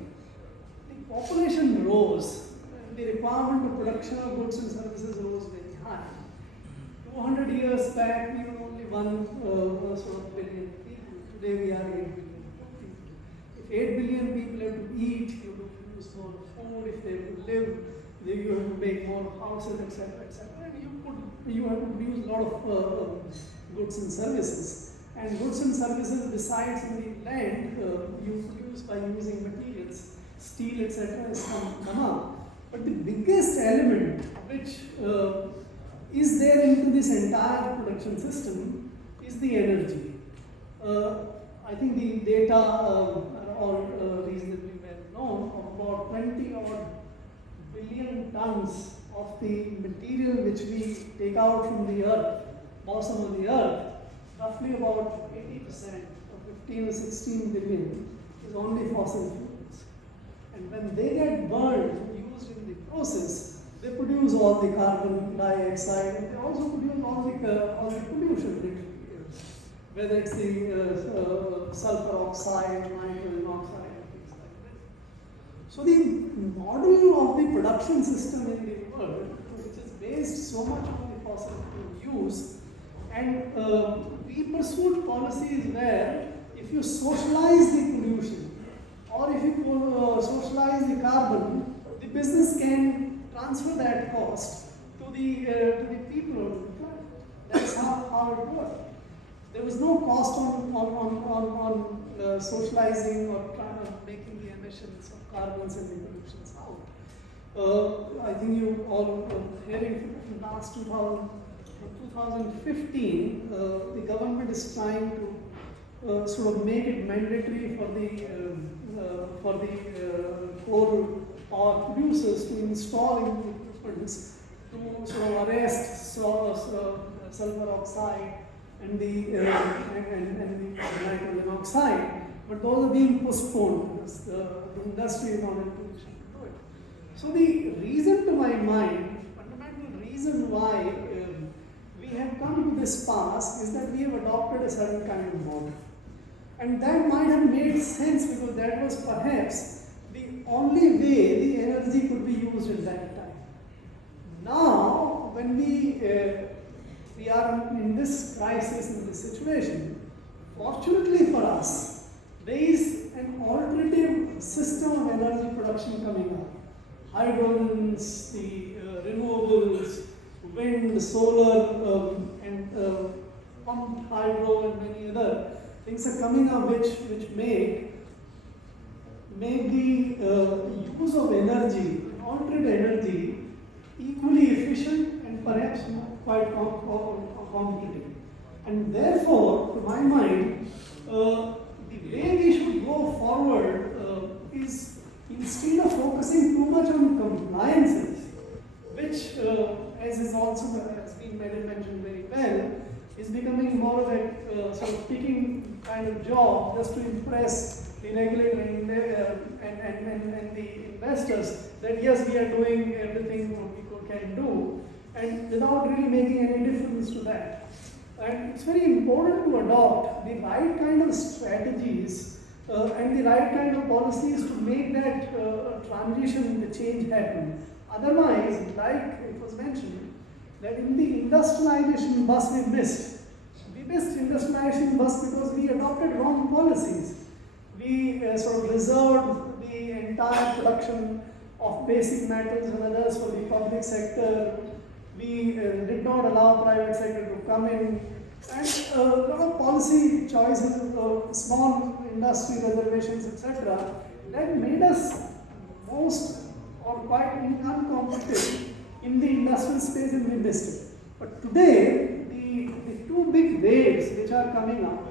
the population rose, and the requirement of production of goods and services rose very high. 200 years back, we were only one sort of billion people. Today we are 8 billion people. If 8 billion people have to eat, you have to produce more food. If they have to live, you have to make more houses, etc., etc. And you have to produce a lot of goods and services. And goods and services, besides in the land, you produce by using materials, steel, etc., has come up. But the biggest element which is there into this entire production system is the energy. I think the data are all reasonably well known of about 20 odd billion tons of the material which we take out from the earth, bottom of the earth. Roughly about 80% or 15 or 16 billion is only fossil fuels. And when they get burned, used in the process, they produce all the carbon dioxide and they also produce all the pollution, whether it's the sulfur oxide, nitrogen oxide, and things like that. So the model of the production system in the world, which is based so much on the fossil fuel use, and we pursued policies where if you socialize the pollution or if you socialize the carbon, the business can transfer that cost to the people of the planet. That's how it worked. There was no cost on socializing or making the emissions of carbons and the pollutions out. I think you all are hearing from last 2015, the government is trying to sort of make it mandatory for the coal power producers to install in equipments to sort of arrest sulfur oxide and the nitrogen oxide. But those are being postponed because the industry is not in a position to do it. So the reason to my mind, fundamental reason why we have come to this pass is that we have adopted a certain kind of model. And that might have made sense because that was perhaps the only way the energy could be used at that time. Now, when we are in this crisis, in this situation, fortunately for us, there is an alternative system of energy production coming up. Hydrogens, the renewables, wind, solar, and pumped hydro and many other things are coming up which make make the use of energy, alternate energy, equally efficient and perhaps quite competitive. And therefore, to my mind, the way we should go forward is instead of focusing too much on compliances, which, as is also has been mentioned very well, is becoming more of a sort of picking kind of job just to impress the regulator and the investors that yes, we are doing everything what we can do, and without really making any difference to that. And it's very important to adopt the right kind of strategies and the right kind of policies to make that transition, the change happen. Otherwise, like it was mentioned, that in the industrialization bus we missed. We missed industrialization bus because we adopted wrong policies. We sort of reserved the entire production of basic metals and others for the public sector. We did not allow private sector to come in. And a lot of policy choices, small industry reservations, etc., that made us most or quite uncompetitive in the industrial space, and we missed it. But today, the two big waves which are coming up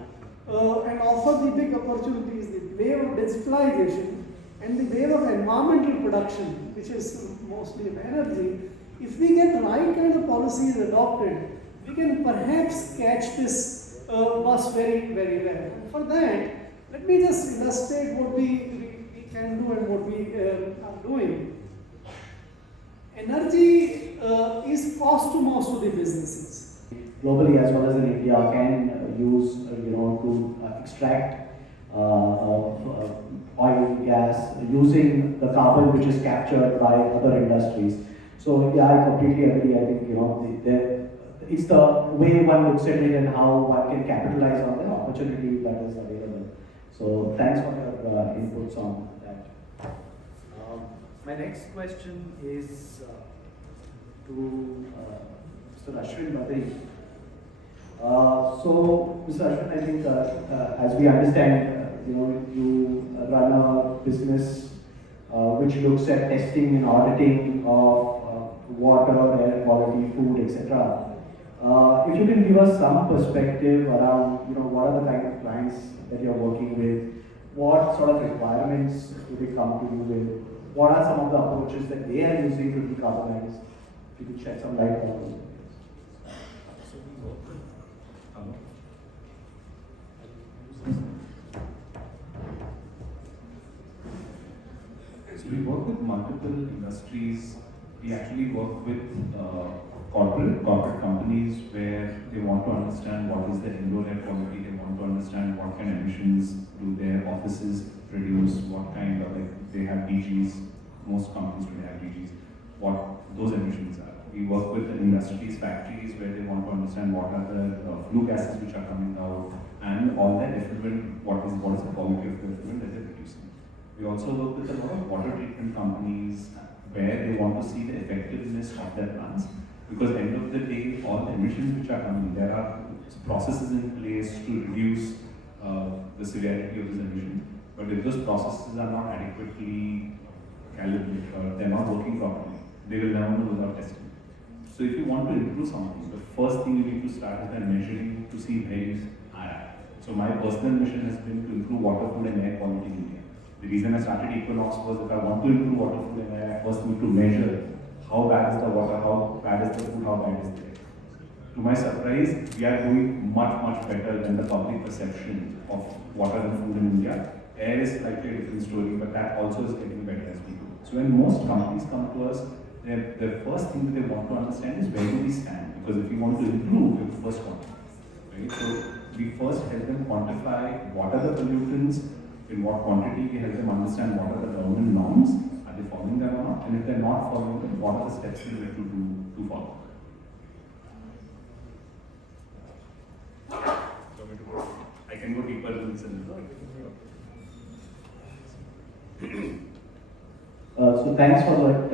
and offer the big opportunities, the wave of digitalization and the wave of environmental production, which is mostly of energy, if we get the right kind of policies adopted, we can perhaps catch this bus very, very well. And for that, let me just illustrate what we can do and what we are doing. Energy is cost to most of the businesses. Globally as well as in India can use, to extract oil, gas, using the carbon which is captured by other industries. So yeah, I completely agree. I think, it's the way one looks at it and how one can capitalize on the opportunity that is available. So thanks for your inputs on that. My next question is to Mr. Ashwin Badri. So, Mr. Ashwin, I think as we understand, you run a business which looks at testing and auditing of water, air quality, food, etc. If you can give us some perspective around, what are the kind of clients that you're working with, what sort of requirements do they come to you with, what are some of the approaches that they are using to decarbonize? If you could shed some light on those. So we work with multiple industries. We actually work with corporate companies where they want to understand what is the indoor air quality, they want to understand what kind of emissions do their offices produce, what kind of, they have DGs, most companies today have DGs, what those emissions are. We work with the industries, factories where they want to understand what are the flue gases which are coming out and all that effluent, what is the quality of the effluent that they're producing. We also work with a lot of water treatment companies where they want to see the effectiveness of their plants. Because at the end of the day, all the emissions which are coming, there are processes in place to reduce the severity of this emission. But if those processes are not adequately calibrated or they're not working properly, they will never know without testing. So if you want to improve something, the first thing you need to start is by measuring to see where you are at. So my personal mission has been to improve water, food and air quality in India. The reason I started Equinox was if I want to improve water, food and air, I first need to measure how bad is the water, how bad is the food, how bad is the air. To my surprise, we are doing much, much better than the public perception of water and food in India. Air is slightly a different story, but that also is getting better as we go. So when most companies come to us, the first thing that they want to understand is where do we stand? Because if you want to improve, you first quantify. Right? So we first help them quantify what are the pollutants, in what quantity, we help them understand what are the government norms, are they following them or not, and if they're not following them, what are the steps they have to do to follow. I can go deeper in this. So thanks for that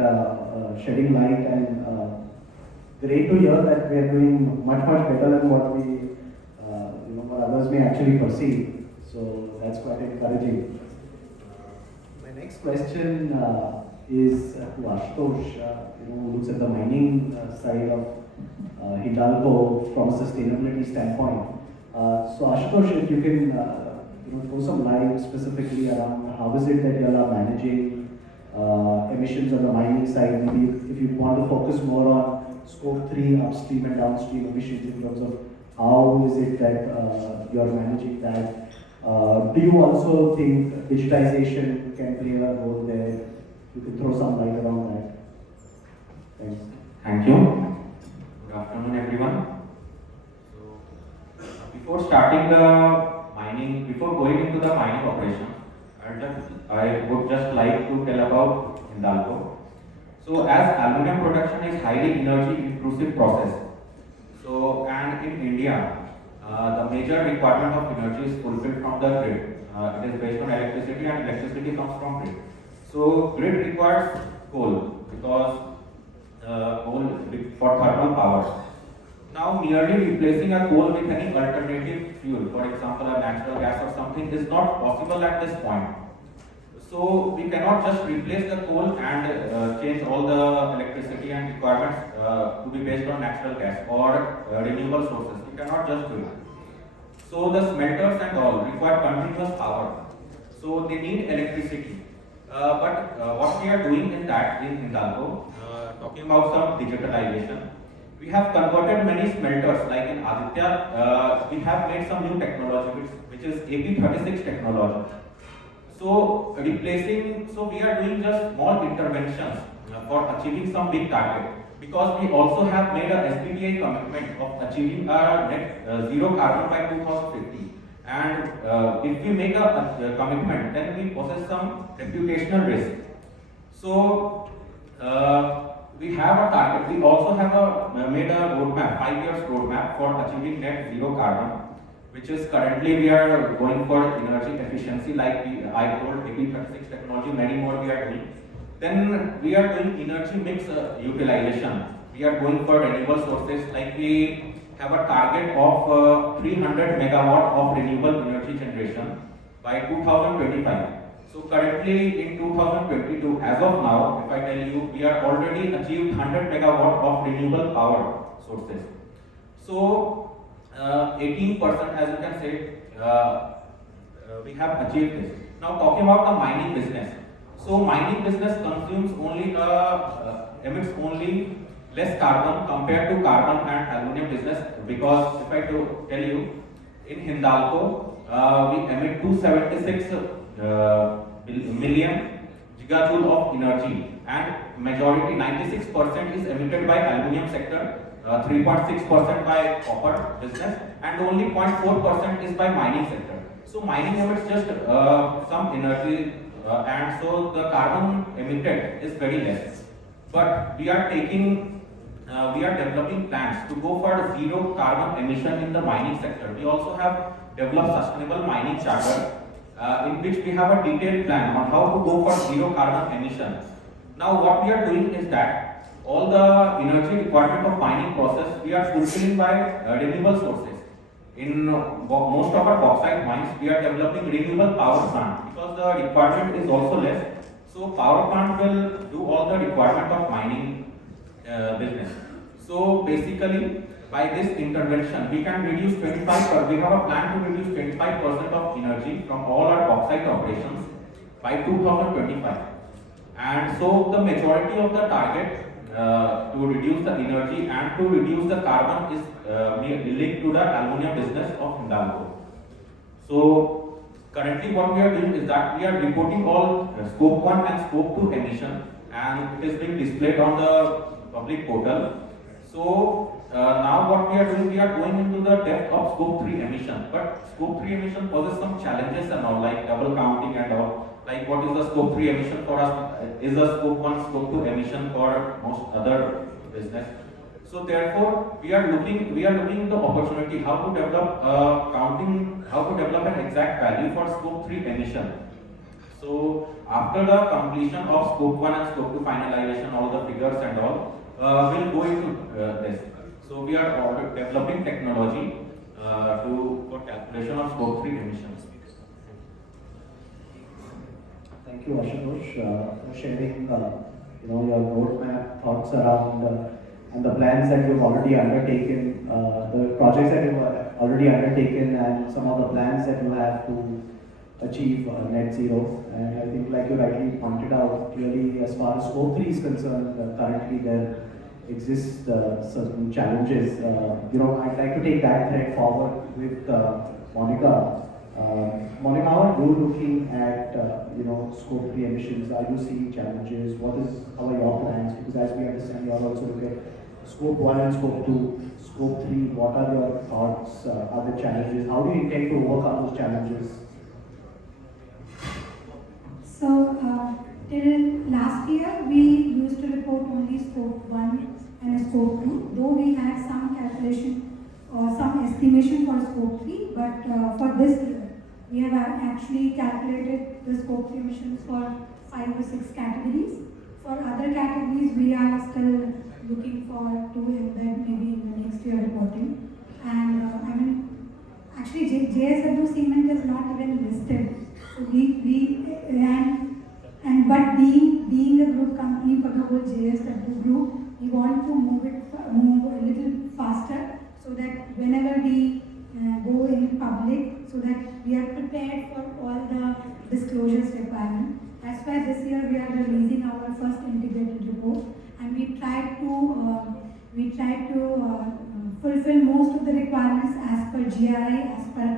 shedding light, and great to hear that we are doing much better than what we, what others may actually perceive. So that's quite encouraging. My My next question is to Ashutosh, who looks at the mining side of Hindalco from a sustainability standpoint. So Ashutosh, if you can throw some light specifically around how is it that you all are managing emissions on the mining side. Maybe if you want to focus more on scope 3 upstream and downstream emissions in terms of how is it that you are managing that. Do you also think digitization can play a role there? You can throw some light around that. Thanks. Thank you. Good afternoon, everyone. So, before starting the mining, before going into the mining operation, I would just like to tell about Hindalco. So, as aluminum production is highly energy intrusive process, so and in India, the major requirement of energy is fulfilled from the grid. It is based on electricity, and electricity comes from grid. So, grid requires coal because coal for thermal power. Now, merely replacing a coal with any alternative fuel, for example, a natural gas or something, is not possible at this point. So, we cannot just replace the coal and change all the electricity and requirements to be based on natural gas or renewable sources. We cannot just do it. So, the smelters and all require continuous power. So, they need electricity. But what we are doing in that in Hindalco, talking about some digitalization, we have converted many smelters like in Aditya. We have made some new technology which is AP36 technology. So replacing, so we are doing just small interventions for achieving some big target, because we also have made a SBTi commitment of achieving our net zero carbon by 2050. And if we make a commitment, then we possess some reputational risk. So we have a target. We also have made a roadmap, 5 years roadmap for achieving net zero carbon, which is currently we are going for energy efficiency, like I told, AP36 technology, many more we are doing. Then we are doing energy mix utilization. We are going for renewable sources, like we have a target of 300 megawatt of renewable energy generation by 2025. So currently in 2022, as of now, if I tell you, we are already achieved 100 megawatt of renewable power sources. So 18%, as you can say, we have achieved this. Now talking about the mining business. So mining business consumes only, emits only less carbon compared to carbon and aluminum business, because if I tell you, in Hindalco, we emit 276 million gigajoule of energy, and majority 96% is emitted by aluminum sector, 3.6% by copper business, and only 0.4% is by mining sector. So mining emits just some energy, and so the carbon emitted is very less. But we are developing plans to go for zero carbon emission in the mining sector. We also have developed sustainable mining charter, in which we have a detailed plan on how to go for zero carbon emission. Now what we are doing is that all the energy requirement of mining process we are fulfilling by renewable sources. In most of our bauxite mines, we are developing renewable power plant, because the requirement is also less. So power plant will do all the requirement of mining business. So basically, by this intervention, we can reduce 25%. We have a plan to reduce 25% of energy from all our bauxite operations by 2025. And so the majority of the target to reduce the energy and to reduce the carbon is linked to the aluminum business of Hindalco. So currently what we are doing is that we are reporting all scope 1 and scope 2 emission, and it is being displayed on the public portal. So now what we are doing, we are going into the depth of scope 3 emission. But scope 3 emission poses some challenges and all, like double counting and all. Like what is the scope 3 emission for us, is the scope 1, scope 2 emission for most other business. So therefore, we are looking into opportunity how to develop how to develop an exact value for scope 3 emission. So after the completion of scope 1 and scope 2 finalization, all the figures and all, we'll go into this. So we are developing technology for calculation of scope 3 emissions. Thank Thank you, Ashutosh, for sharing your roadmap thoughts around and the plans that you've already undertaken, the projects that you've already undertaken, and some of the plans that you have to achieve net zero. And I think, like you rightly pointed out, clearly as far as Scope 3 is concerned, currently there exist certain challenges. I'd like to take that thread forward with Monica. Monica, how are you looking at Scope 3 emissions? Are you seeing challenges? How are your plans? Because as we understand, you all also look at Scope 1 and Scope 2. Scope 3, what are your thoughts? Are the challenges? How do you intend to overcome those challenges? So, till last year, we used to report only Scope 1 and Scope 2, though we had some calculation or some estimation for Scope 3, but for this year, we have actually calculated the Scope 3 emissions for 5 or 6 categories. For other categories, we are still looking for to embed maybe in the next year reporting. And actually JSW Cement is not even listed. So but being a group company for the whole JSW group, we want to move a little faster so that whenever we go in public, so that we are prepared for all the disclosures requirement. That's why this year we are releasing our first integrated report, and we try to fulfill most of the requirements as per GRI, as per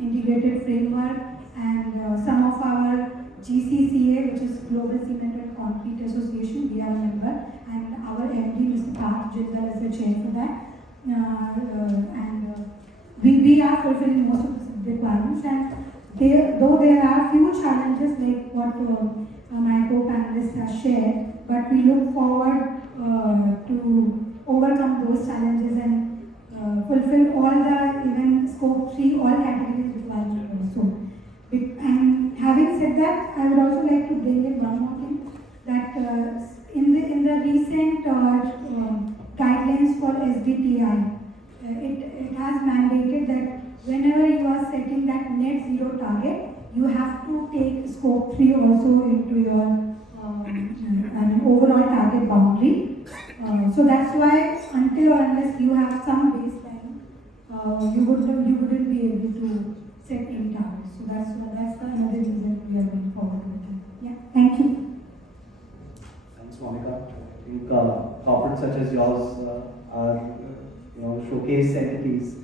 integrated framework, and some of our GCCA, which is Global Cement and Concrete Association, we are a member, and our MD, Mr. Parth Jindal, is the chair for that. We are fulfilling most of the requirements, and though there are few challenges like what my co-panelists have shared, but we look forward to overcome those challenges and fulfill all the even Scope 3, all categories requirements also. And having said that, I would also like to bring in one more thing, that in the recent guidelines for SBTi, it has mandated that whenever you are setting that net zero target, you have to take Scope 3 also into your overall target boundary. So that's why until or unless you have some baseline, you wouldn't be able to set any targets. So that's another reason we are going forward with that. Yeah, thank you. Thanks, Monica. I think corporates such as yours are showcase entities.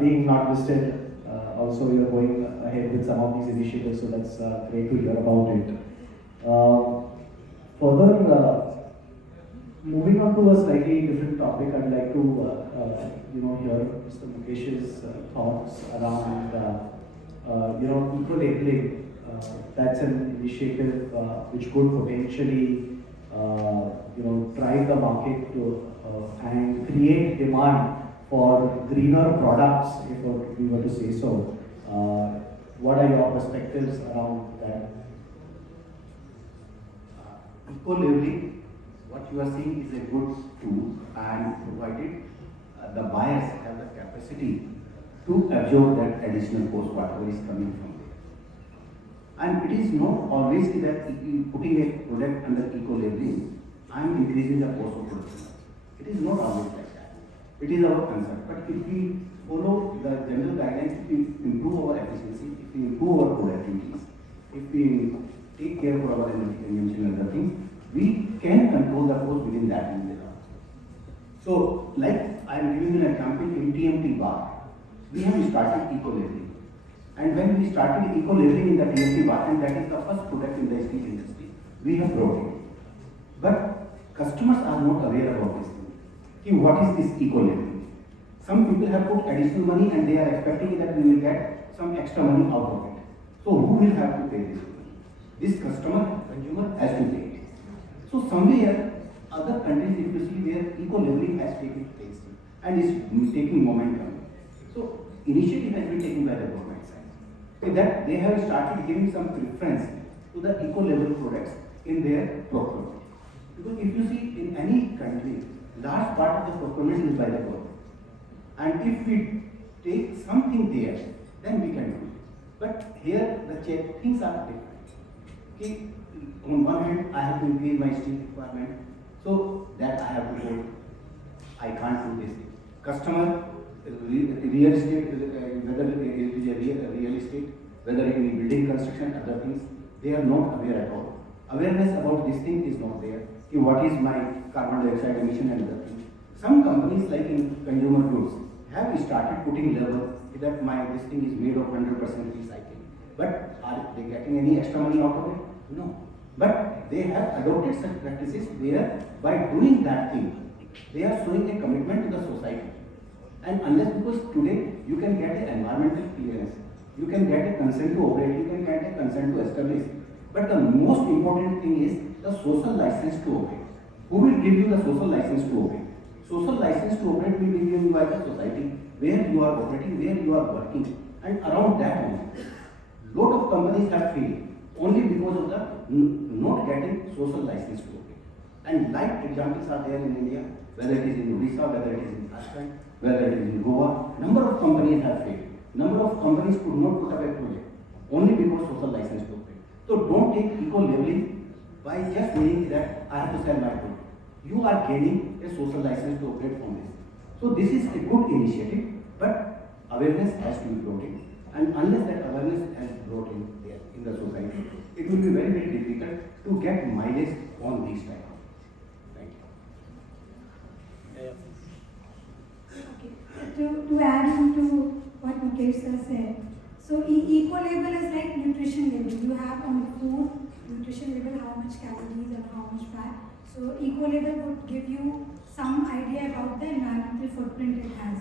Being not listed, also you're going ahead with some of these initiatives, so that's great to hear about it. Further, moving on to a slightly different topic, I'd like to hear Mr. Mukesh's thoughts around eco-labeling. That's an initiative which could potentially drive the market to and create demand for greener products, if we were to say so. What are your perspectives around that? Eco-labeling, what you are seeing is a good tool, and provided the buyers have the capacity to absorb that additional cost, whatever is coming from there. And it is not always that putting a product under eco-labeling, I am increasing the cost of production. It is not always like that. It is our concern. But if we follow the general guidelines, if we improve our efficiency, if we improve our productivities, if we take care of our energy consumption and other things, we can control the cost within that limit. So, like I am giving an example in TMT bar, we have started eco-labeling. And when we started eco-labeling in the TMT bar, and that is the first product in the steel industry, we have brought it. But customers are not aware about this thing. What is this eco-labeling? Some people have put additional money and they are expecting that we will get some extra money out of it. So who will have to pay this money? This consumer has to pay it. So somewhere, other countries, if you see where eco-labeling has taken place and is taking momentum. So initiative has been taken by the government side. So that they have started giving some preference to the eco-label products in their procurement. Because if you see in any country, large part of the procurement is by the government. And if we take something there, then we can do it. But here things are different. Okay, on one hand, I have to increase my steel requirement, so that I have to hold. I can't do this. Customer, real estate, whether it is a real estate, whether it is building construction, other things, they are not aware at all. Awareness about this thing is not there. Okay, what is my carbon dioxide emission and other things. Some companies like in consumer goods have started putting labels that this thing is made of 100% recycling. But are they getting any extra money out of it? No. But they have adopted such practices where by doing that thing, they are showing a commitment to the society. And unless, because today you can get an environmental clearance, you can get a consent to operate, you can get a consent to establish. But the most important thing is the social license to operate. Who will give you the social license to operate? Social license to operate will be given by the society, where you are operating, where you are working. And around that only, lot of companies have failed only because of the not getting social license to operate. And like examples are there in India, whether it is in Odisha, whether it is in Assam, whether it is in Goa, number of companies have failed. Number of companies could not put up a project only because social license to operate. So don't take eco-labeling by just saying that I have to sell my product. You are gaining a social license to operate from this. So this is a good initiative, but awareness has to be brought in. And unless that awareness is brought in there in the society, it will be very, very difficult to get mileage on these type of things. Thank you. Okay. To add on to what Mukesh sir said, so eco-label is like nutrition label. You have on the food, nutrition label, how much calories and how much fat. So eco-label would give you some idea about the environmental footprint it has.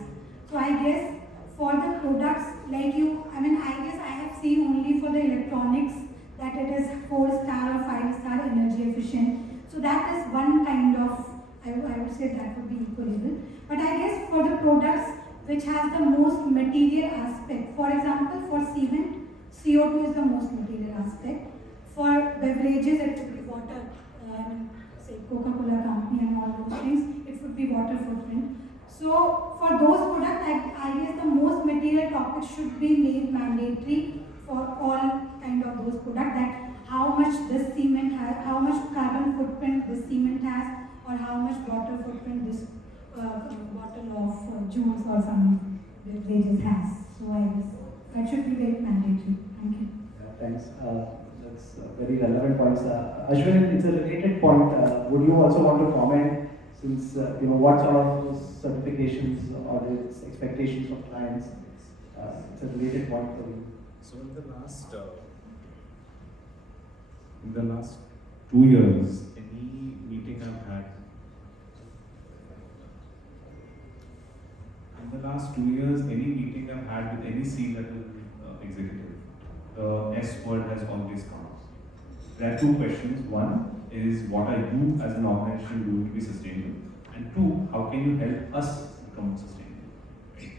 So I guess for the products like I guess I have seen only for the electronics that it is 4-star or 5-star energy efficient. So that is one kind of, I would say that would be eco-label. But I guess for the products which has the most material aspect, for example, for cement, CO2 is the most material aspect. For beverages, it would be water, say Coca-Cola company and all those things, it would be water footprint. So for those products, I guess the most material topics should be made mandatory for all kind of those products, that how much this cement has, how much carbon footprint this cement has, or how much water footprint this bottle of juice or some beverages has. So I guess that should be very mandatory. Thank you. Thanks. That's very relevant points. Ashwin, it's a related point. Would you also want to comment, since what sort of certifications or its expectations of clients? It's a related point for you. So in the last 2 years, any meeting I've had, with any C-level executive, the S word has always come up. There are two questions. One is, what are you as an organization doing to be sustainable? And two, how can you help us become sustainable? Right?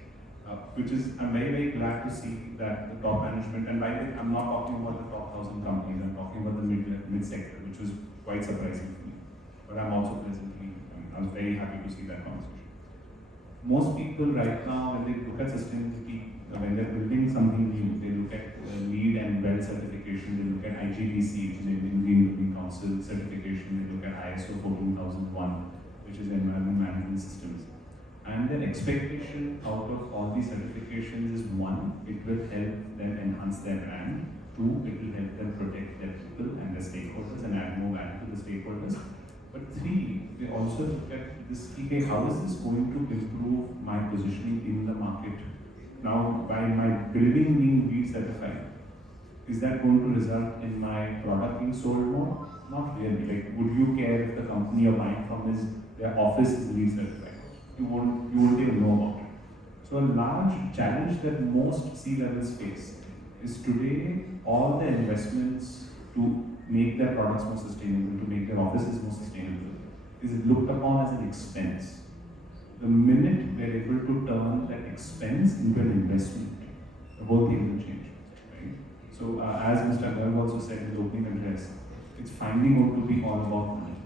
Which is, I'm very, very glad to see that the top management, and by the way, I'm not talking about the top 1,000 companies, I'm talking about the mid-sector, which was quite surprising for me. But I'm also I was very happy to see that conversation. Most people right now, when they look at sustainability, when they're building something new, they look at LEED and WELL certification, they look at IGBC, which is Indian Green Building Council certification, they look at ISO 14001, which is Environment Management Systems. And their expectation out of all these certifications is, one, it will help them enhance their brand, two, it will help them protect their people and their stakeholders and add more value to the stakeholders. But three, they also look at this, okay, how is this going to improve my positioning in the market? Now, by my building being LEED certified, is that going to result in my product being sold more? Not really. Like, would you care if the company you're buying from their office is LEED certified? You wouldn't even know about it. So a large challenge that most C-levels face is today all the investments to make their products more sustainable, to make their offices more sustainable, is looked upon as an expense. The minute we're able to turn that expense into an investment, the whole thing will change. Right? So as Mr. Garg also said in the opening address, it's finding out to be all about money.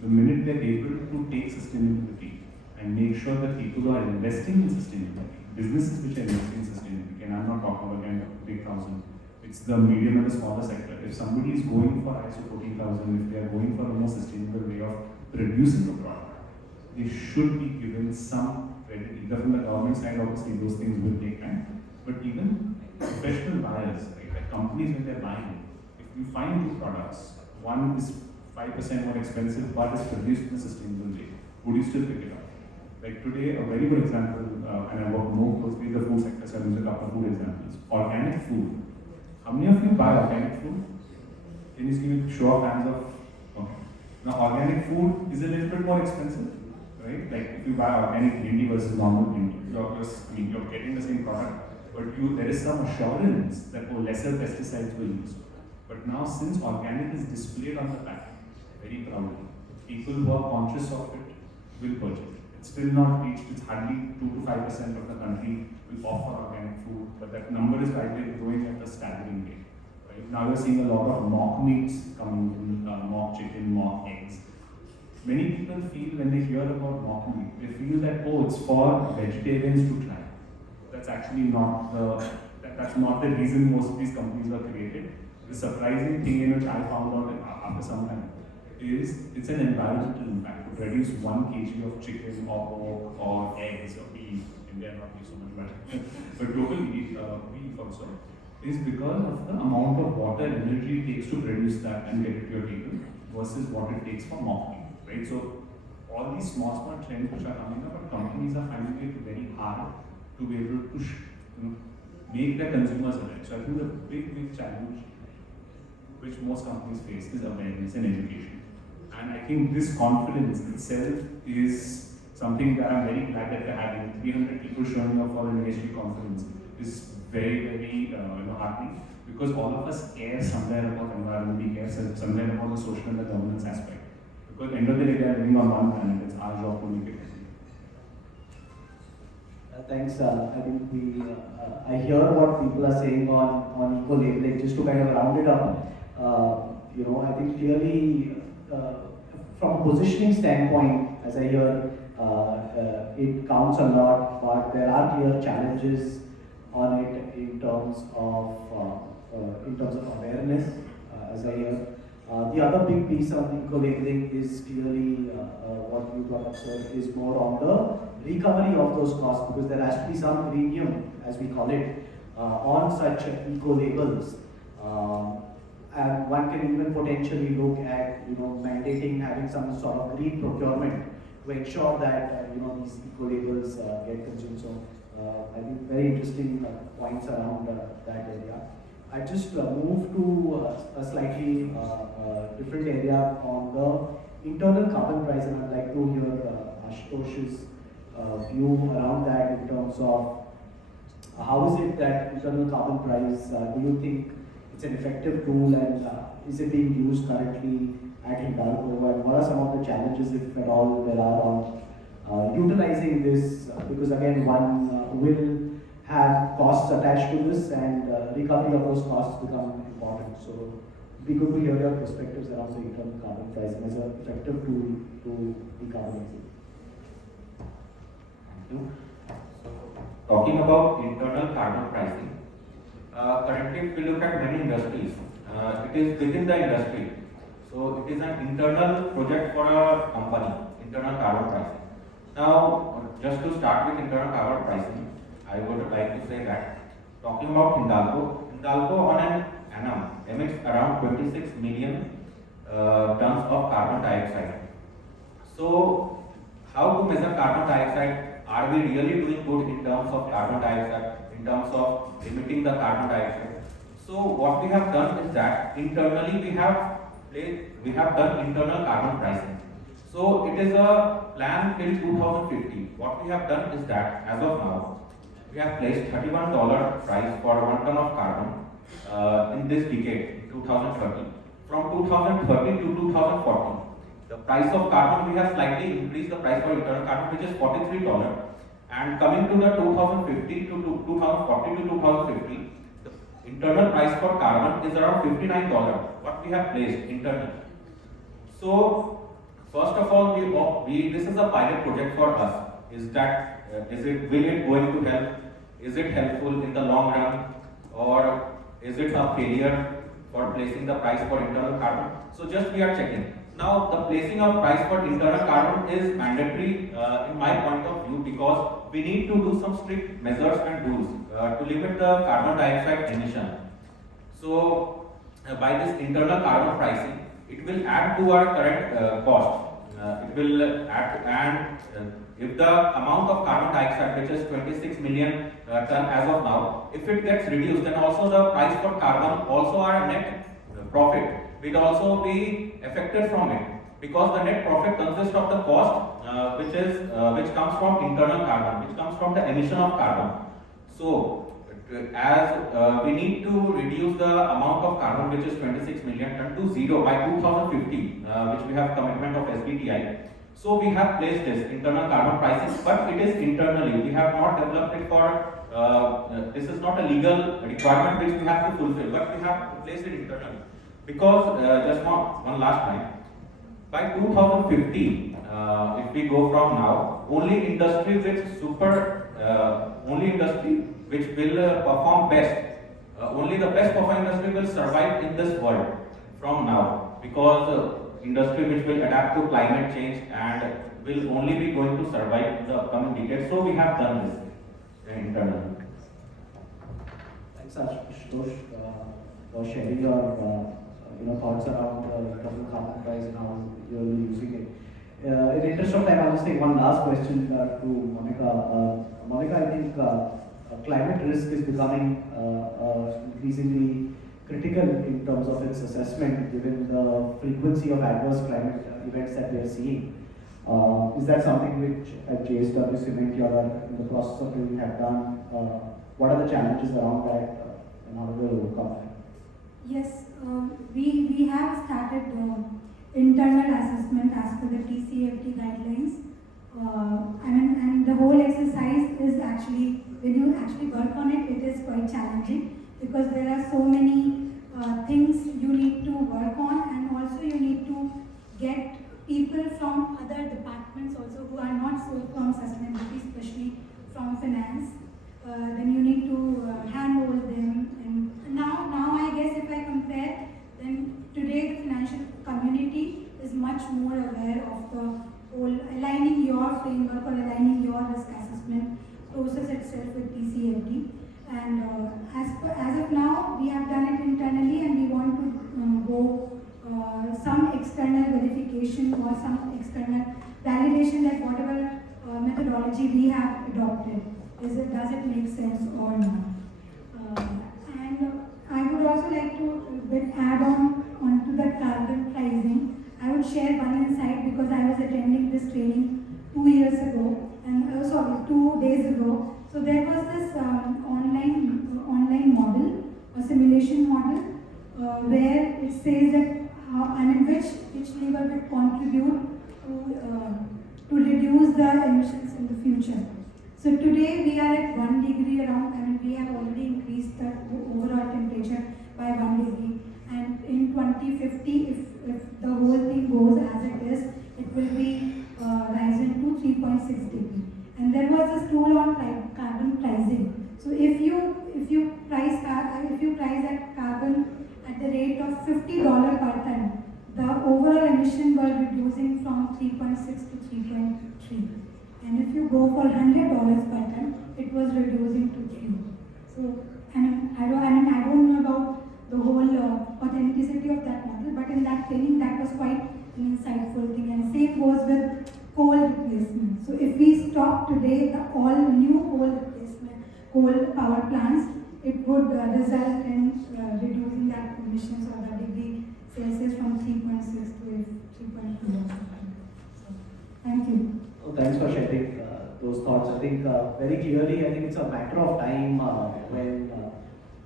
The minute they're able to take sustainability and make sure that people who are investing in sustainability businesses which are investing in sustainability, and I'm not talking about again the big thousand, it's the medium and the smaller sector. If somebody is going for ISO 14000, if they are going for a more sustainable way of producing the product, they should be given some credit, either from the government side. Obviously those things will take time, but even professional buyers, right, like companies when they're buying, if you find two products, one is 5% more expensive but is produced in a sustainable way, would you still pick it up? Like today, a very good example, and I work more closely with the food sector, so I'll use a couple of food examples. Organic food. How many of you buy organic food? Can you just give me show of hands of? Okay. Now, organic food is a little bit more expensive, right? Like if you buy organic bhindi versus normal bhindi, you're getting the same product, but there is some assurance that lesser pesticides were used. But now, since organic is displayed on the pack very proudly, people who are conscious of it will purchase it. It's still not reached, it's hardly 2 to 5% of the country will offer organic food, but that number is rightly growing at a staggering rate. Right? Now we're seeing a lot of mock meats coming in, mock chicken, mock eggs. Many people feel when they hear about mock meat, they feel that, oh, it's for vegetarians to try. That's actually not that's not the reason most of these companies were created. The surprising thing in which I found out after some time is it's an environmental impact. To reduce 1 kg of chicken or pork or eggs or beef, India not beef so much better, but global beef also, is because of the amount of water and energy it takes to produce that and get it to your table versus what it takes for mock meat, right? So all these small trends which are coming up, but companies are finding it very hard to be able to make their consumers aware. So I think the big challenge which most companies face is awareness and education. And I think this confidence itself is something that I'm very glad that we're having. 300 people showing up for an ESG conference is very heartening, because all of us care somewhere about environment, we care somewhere about the social and the governance aspect. Because at the end of the day, we are living on one planet, it's our job to make it happen. Thanks. I think I hear what people are saying on eco-labeling. Just to kind of round it up, I think clearly from a positioning standpoint, as I hear, it counts a lot, but there are clear challenges on it in terms of awareness, as I hear. The other big piece of eco-labeling is clearly what you got up, sir, is more on the recovery of those costs, because there has to be some premium, as we call it, on such eco-labels. And one can even potentially look at, mandating having some sort of green procurement to ensure that, these eco-labels get consumed. So, I think very interesting points around that area. I just move to a slightly different area on the internal carbon price, and I'd like to hear Ashutosh's view around that in terms of how is it that internal carbon price, do you think it's an effective tool, and is it being used currently at Hindalco, and what are some of the challenges, if at all, there are on utilizing this, because again, one will have costs attached to this, and recovery of those costs become important. So it'd be good to hear your perspectives around the internal carbon pricing as an effective tool to decarbonize it. Thank you. So, talking about internal carbon pricing, currently if we look at many industries, it is within the industry. So it is an internal project for a company, internal carbon pricing. Now, just to start with internal carbon pricing, I would like to say that, talking about Hindalco on an annum emits around 26 million tons of carbon dioxide. So, how to measure carbon dioxide? Are we really doing good in terms of carbon dioxide, in terms of emitting the carbon dioxide? So, what we have done is that internally we have done internal carbon pricing. So, it is a plan till 2050. What we have done is that, as of now, we have placed $31 price for 1 ton of carbon in this decade, 2030. From 2030 to 2040, the price of carbon, we have slightly increased the price for internal carbon, which is $43. And coming to the 2050 to 2040 to 2050, the internal price for carbon is around $59. What we have placed internally. So, first of all, this is a pilot project for us. Will it going to help is it helpful in the long run, or is it a failure for placing the price for internal carbon? So just we are checking. Now the placing of price for internal carbon is mandatory in my point of view, because we need to do some strict measures and rules to limit the carbon dioxide emission. So by this internal carbon pricing, it will add to our current cost. It will add, and if the amount of carbon dioxide, which is 26 million ton as of now, if it gets reduced, then also the price for carbon, also our net profit will also be affected from it, because the net profit consists of the cost which comes from internal carbon, which comes from the emission of carbon. So as we need to reduce the amount of carbon, which is 26 million ton, to zero by 2050, which we have commitment of SBTi. So we have placed this internal carbon pricing, but it is internally. We have not developed it for. This is not a legal requirement which we have to fulfill, but we have placed it internally. Because just one last line. By 2050, if we go from now, only industry which will perform best, only the best performing industry will survive in this world from now, because industry which will adapt to climate change and will only be going to survive in the upcoming decades. So we have done this internally. Thanks, Ashutosh, for sharing your thoughts around internal carbon price and how you're using it. In the interest of time, I'll just take one last question to Monica. Monica, I think climate risk is becoming increasingly critical in terms of its assessment, given the frequency of adverse climate events that we are seeing. Is that something which at JSW Cement you are in the process of doing, have done? What are the challenges around that and how do we overcome that? Yes, we have started internal assessment as per the TCFD guidelines. And the whole exercise is actually, when you actually work on it, it is quite challenging, because there are so many things you need to work on, and also you need to get people from other departments also who are not so from sustainability, especially from finance. Then you need to handhold them, and now I guess if I compare, then today the financial community is much more aware of the whole aligning your framework or aligning your risk assessment process itself with TCFD. And as of now, we have done it internally, and we want to go some external verification or some external validation that whatever methodology we have adopted, does it make sense or not? And I would also like to add onto the carbon pricing. I would share one insight, because I was attending this training 2 years ago, and 2 days ago. So there was this online model, a simulation model, where it says that which lever will contribute to reduce the emissions in the future. So today we are at 1 degree around, we have already increased the overall temperature by 1 degree. And in 2050, if the whole thing goes as it is, it will be rising to 3.6 degree. And there was this tool on carbon pricing. So if you price at carbon at the rate of $50 per ton, the overall emission were reducing from 3.6 to 3.3. And if you go for $100 per ton, it was reducing to 3. So I don't know about the whole authenticity of that model, but in that training, that was quite an insightful thing. And same goes with coal replacement. So if we stop today all new coal power plants, it would result in reducing that emissions or the degree Celsius from 3.6 to 3.2. So, thank you. Oh, thanks for sharing those thoughts. I think very clearly, I think it's a matter of time when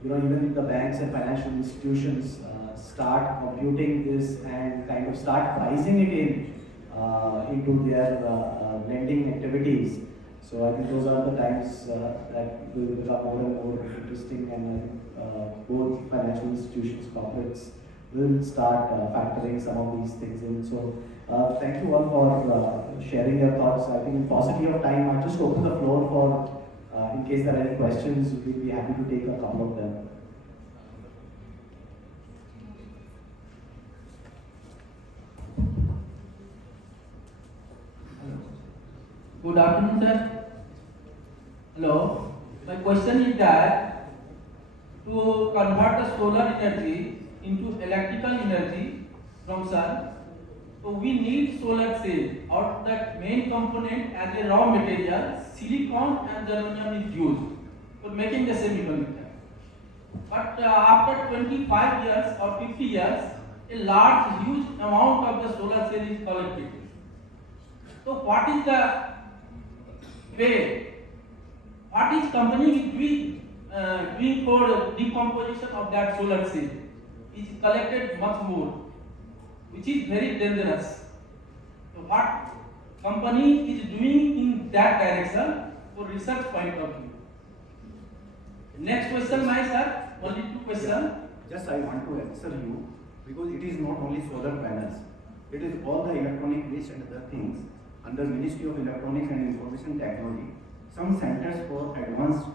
even the banks and financial institutions start computing this and kind of start pricing it into their lending activities. So I think those are the times that will become more and more interesting, and I think both financial institutions, corporates will start factoring some of these things in. So thank you all for sharing your thoughts. I think in paucity of time, I'll just open the floor for In case there are any questions, we'll be happy to take a couple of them. Good afternoon, sir. Hello. My question is that to convert the solar energy into electrical energy from sun, so we need solar cell, or the main component as a raw material, silicon and germanium is used for making the semiconductor. But after 25 years or 50 years, a large, huge amount of the solar cell is collected. So what is the way? What is company doing for decomposition of that solar cell? Is collected much more, which is very dangerous. So what company is doing in that direction for research point of view? Next question, my sir. Only two questions. Just I want to answer you because it is not only solar panels. It is all the electronic waste and other things under Ministry of Electronics and Information Technology. Some centers for advanced,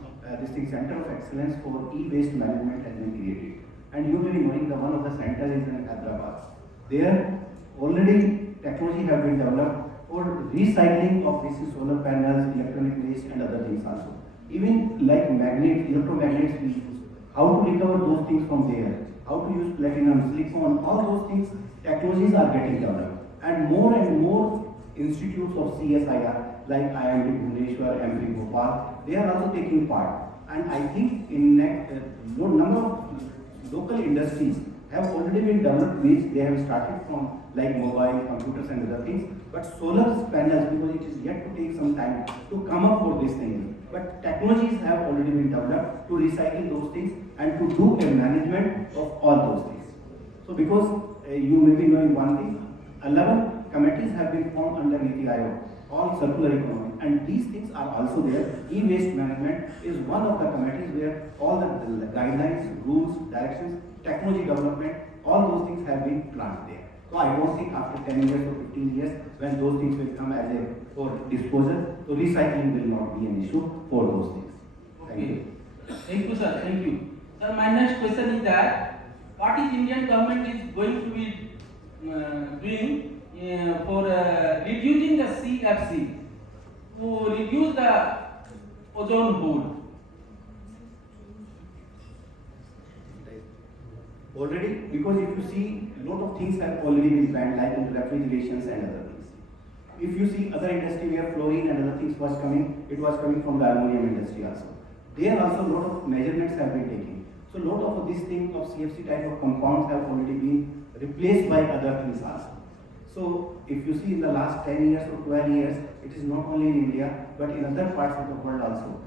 Center of Excellence for E-Waste Management has been created. And you may be knowing the one of the centers is in Hyderabad. There already technology have been developed for recycling of these solar panels, electronic waste and other things also. Even like magnets, electromagnets we use. How to recover those things from there? How to use platinum, silicon, all those things, technologies are getting developed. And more institutes of CSIR like IIT Bhubaneswar, MB Bhopal, they are also taking part. And I think in number of local industries have already been developed, which they have started from like mobile, computers and other things. But solar panels, because it is yet to take some time to come up for these things. But technologies have already been developed to recycle those things and to do a management of all those things. So because you may be knowing one thing, 11 committees have been formed under NITI Aayog, all circular economy, and these things are also there. E-waste management is one of the committees where all the guidelines, rules, directions, technology development, all those things have been planned there. So I don't think after 10 years or 15 years, when those things will come as a for disposal, so recycling will not be an issue for those things. Thank you. Thank you, sir. Thank you. Sir, my next question is that what is Indian government is going to be doing for reducing the CFC to reduce the ozone hole? Already, because if you see, a lot of things have already been banned, like in refrigerations and other things. If you see other industry where fluorine and other things was coming, it was coming from the aluminum industry also. There also a lot of measurements have been taken. So a lot of these things of CFC type of compounds have already been replaced by other things also. So if you see in the last 10 years or 12 years, it is not only in India, but in other parts of the world also.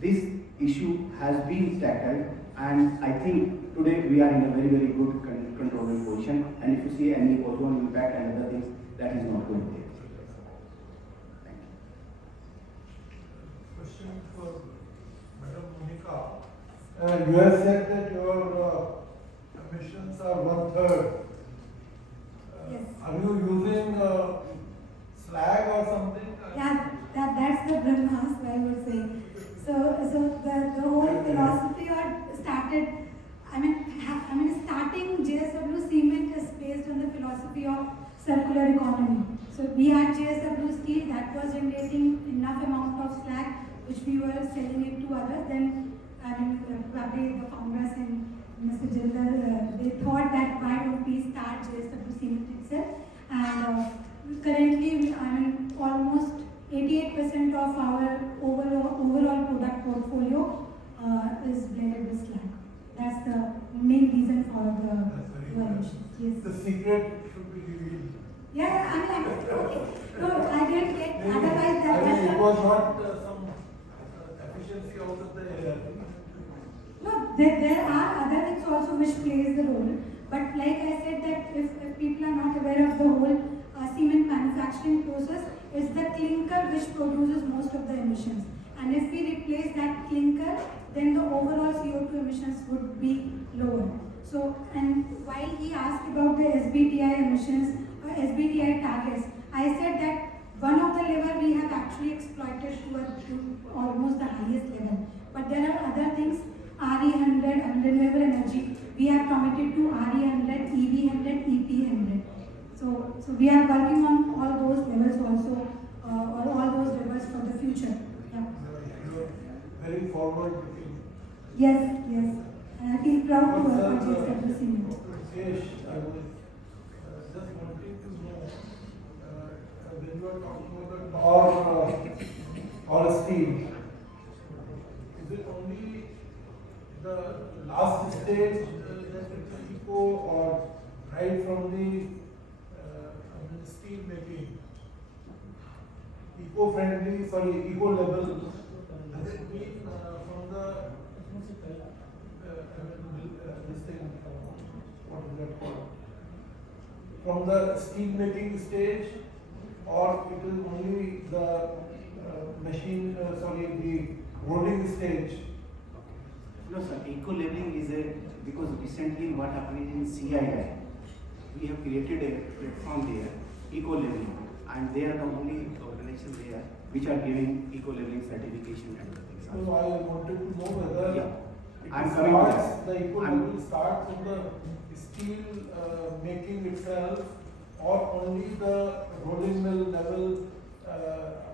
This issue has been tackled, and I think today we are in a very, very good controlling position. And if you see any ozone impact and other things, that is not going there. Thank you. Question for Madam Monica. You have said that your emissions are 1/3. Yes. Are you using slag or something? Yeah, that's the Brahmas, I would say. So the whole philosophy started, starting JSW Cement is based on the philosophy of circular economy. So we had JSW Steel that was generating enough amount of slag which we were selling it to others. Then, probably the founders and Mr. Jindal, they thought that why don't we start JSW Cement itself? And currently, almost 88% of our overall product portfolio is blended with slag. That's the main reason for the emissions. Yes. The secret should be revealed. Yeah, okay. No, I didn't get. Otherwise, that It was not some efficiency out of the air. No, there are other things also which plays the role. But like I said, that if people are not aware of the whole cement manufacturing process, it's the clinker which produces most of the emissions. And if we replace that clinker, then the overall CO2 emissions would be lower. So, and while he asked about the SBTi emissions or SBTi targets, I said that one of the lever we have actually actually exploited to almost the highest level. But there are other things, RE100, renewable energy. We have committed to RE100, EV100, EP100. So we are working on all those levels also, or all those levels for the future. Yeah. You're very forward looking. Yes, yes. And I feel proud to But, work with everything. Rakesh, I was just wanting to know, when you are talking about or steel, is it only the last stage that it's eco, or right from the steel making? Eco-friendly, sorry, eco level, has it been from the this thing, what is that called? From the steel making stage, or it is only the machine, the rolling stage? No, sir, eco-labeling is because recently what happened in CII, we have created a platform there, eco-labeling, and they are the only organization there which are giving eco-labeling certification and other things. So I wanted to know whether I'm coming to that. the eco-labeling starts from the steel making itself, or only the rolling mill level,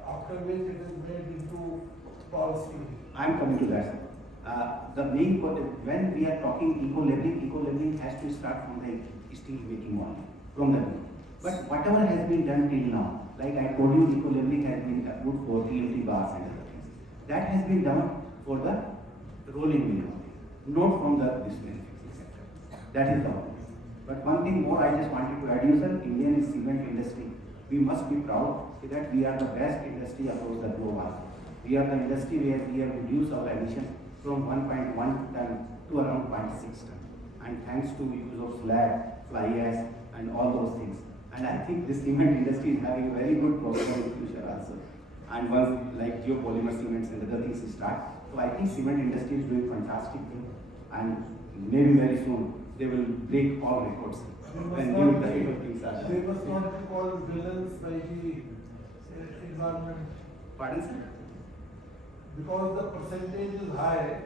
after which it is made into tall steel? I am coming to that. The main when we are talking eco-labeling has to start from the steel making only, from the mill. But whatever has been done till now, like I told you, eco-labeling has been approved for TMT bars and other things. That has been done for the rolling mill only, not from the this manufacturing sector. That is the one. But one thing more I just wanted to add you, sir, Indian cement industry, we must be proud that we are the best industry across the globe. We are the industry where we have reduced our emissions from 1.1 ton to around 0.6 ton. And thanks to use of slag, fly ash and all those things. And I think the cement industry is having a very good prospect in the future also. And once like geopolymer cements and other things start, so I think cement industry is doing fantastic thing. And maybe very soon they will break all records. When new type of things are. They must not be called villains by the environment. Pardon, sir? Because the percentage is high,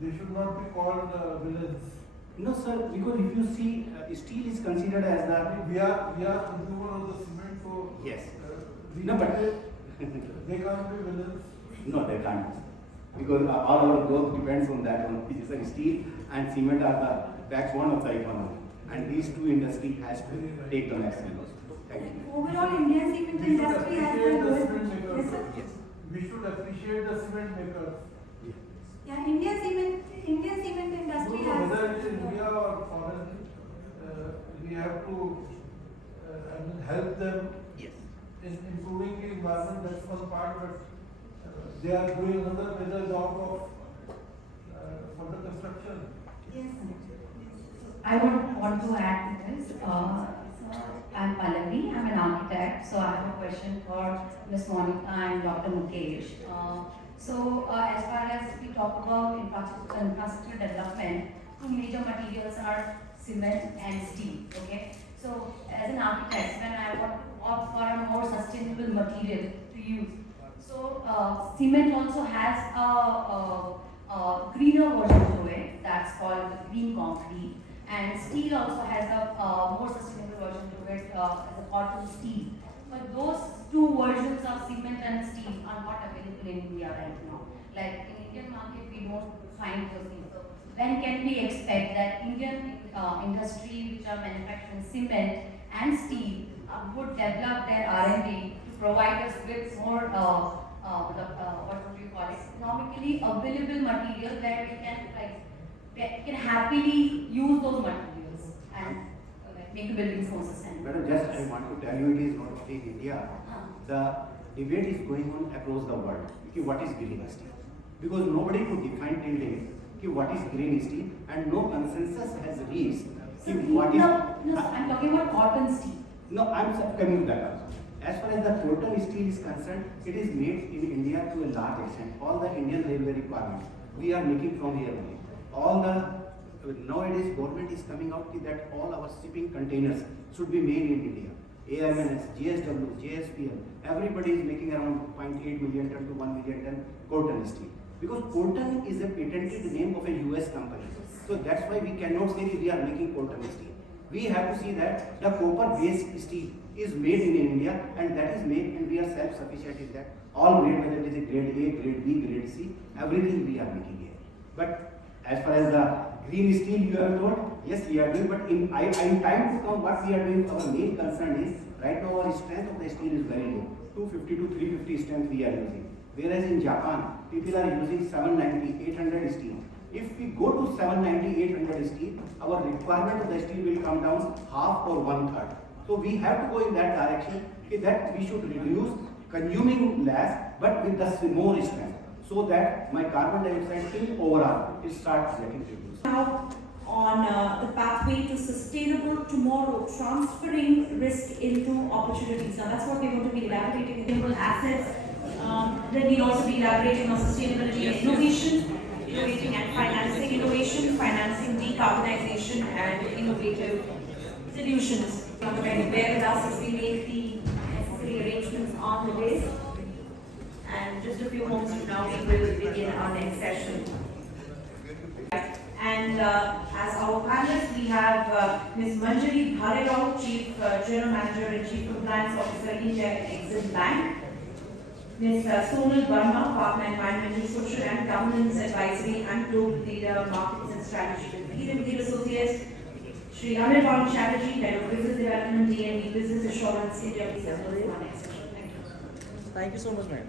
they should not be called villains. No, sir, because if you see, steel is considered as the... We are consumer of the cement, so... Yes. No, but they can't be villains. No, they can't. Because all our growth depends on that one. Steel and cement are the backbone of the economy. And these two industries has to take the next level. Thank you. Overall, Indian cement industry has been good. Yes, sir. Yes. We should appreciate the cement makers. Yeah, Indian cement industry has. Whether it is India or foreign, we have to help them in improving the environment. That's one part, but they are doing another major job of for the construction. Yes. I would want to add to this. I'm Pallavi, I'm an architect, so I have a question for Ms. Monica and Dr. Mukesh. As far as we talk about infrastructure development, two major materials are cement and steel, okay? So as an architect, when I want to opt for a more sustainable material to use, so cement also has a greener version to it, that's called green concrete. And steel also has a more sustainable version to it as a cotton steel. But those two versions of cement and steel are not available in India right now. Like in Indian market, we don't find those things. So when can we expect that Indian industry which are manufacturing cement and steel would develop their R&D to provide us with more what would you call it, economically available material where we can happily use those materials and make the buildings more sustainable. Madam, just I want to tell you, it is not only in India. The debate is going on across the world. Okay, what is green steel? Because nobody could define till date what is green steel, and no consensus has reached. What is? No, I'm talking about cotton steel. No, I'm coming to that also. As far as the total steel is concerned, it is made in India to a large extent. All the Indian railway requirements we are making from here only. All the nowadays government is coming out with that all our shipping containers should be made in India. AMNS, JSW, JSPL, everybody is making around 0.8 million ton to 1 million ton Colton steel. Because Colton is a patented name of a US company. So that's why we cannot say we are making Colton steel. We have to see that the copper based steel is made in India, and that is made, and we are self-sufficient in that. All grade, whether it is a grade A, grade B, grade C, everything we are making here. But as far as the green steel you have told, yes, we are doing, but in time to come, what we are doing, our main concern is, right now our strength of the steel is very low, 250 to 350 strength we are using. Whereas in Japan, people are using 790, 800 steel. If we go to 790, 800 steel, our requirement of the steel will come down half or 1/3. So we have to go in that direction, that we should reduce consuming less, but with the more strength, so that my carbon dioxide thing overall, it starts getting reduced. Now, on the pathway to sustainable tomorrow, transferring risk into opportunities. Now, that's what we're going to be elaborating in sustainable assets. Then we'll also be elaborating on sustainability and innovation, innovating and financing innovation, financing decarbonization and innovative solutions. You're going to bear with us as we make the necessary arrangements on the day. And just a few moments from now, we will begin our next session. And as our panelists, we have Ms. Manjari Bharerao, Chief General Manager and Chief Compliance Officer, India Exim Bank. Ms. Sonal Verma, Partner Environmental, Social and Governance Advisory and Global Leader, Markets and Strategy with Behaviour Associates. Shri Untitled Chapter, Head of Business Development, DNB Business Assurance, India. Please have our next session. Thank you. Thank you so much, ma'am.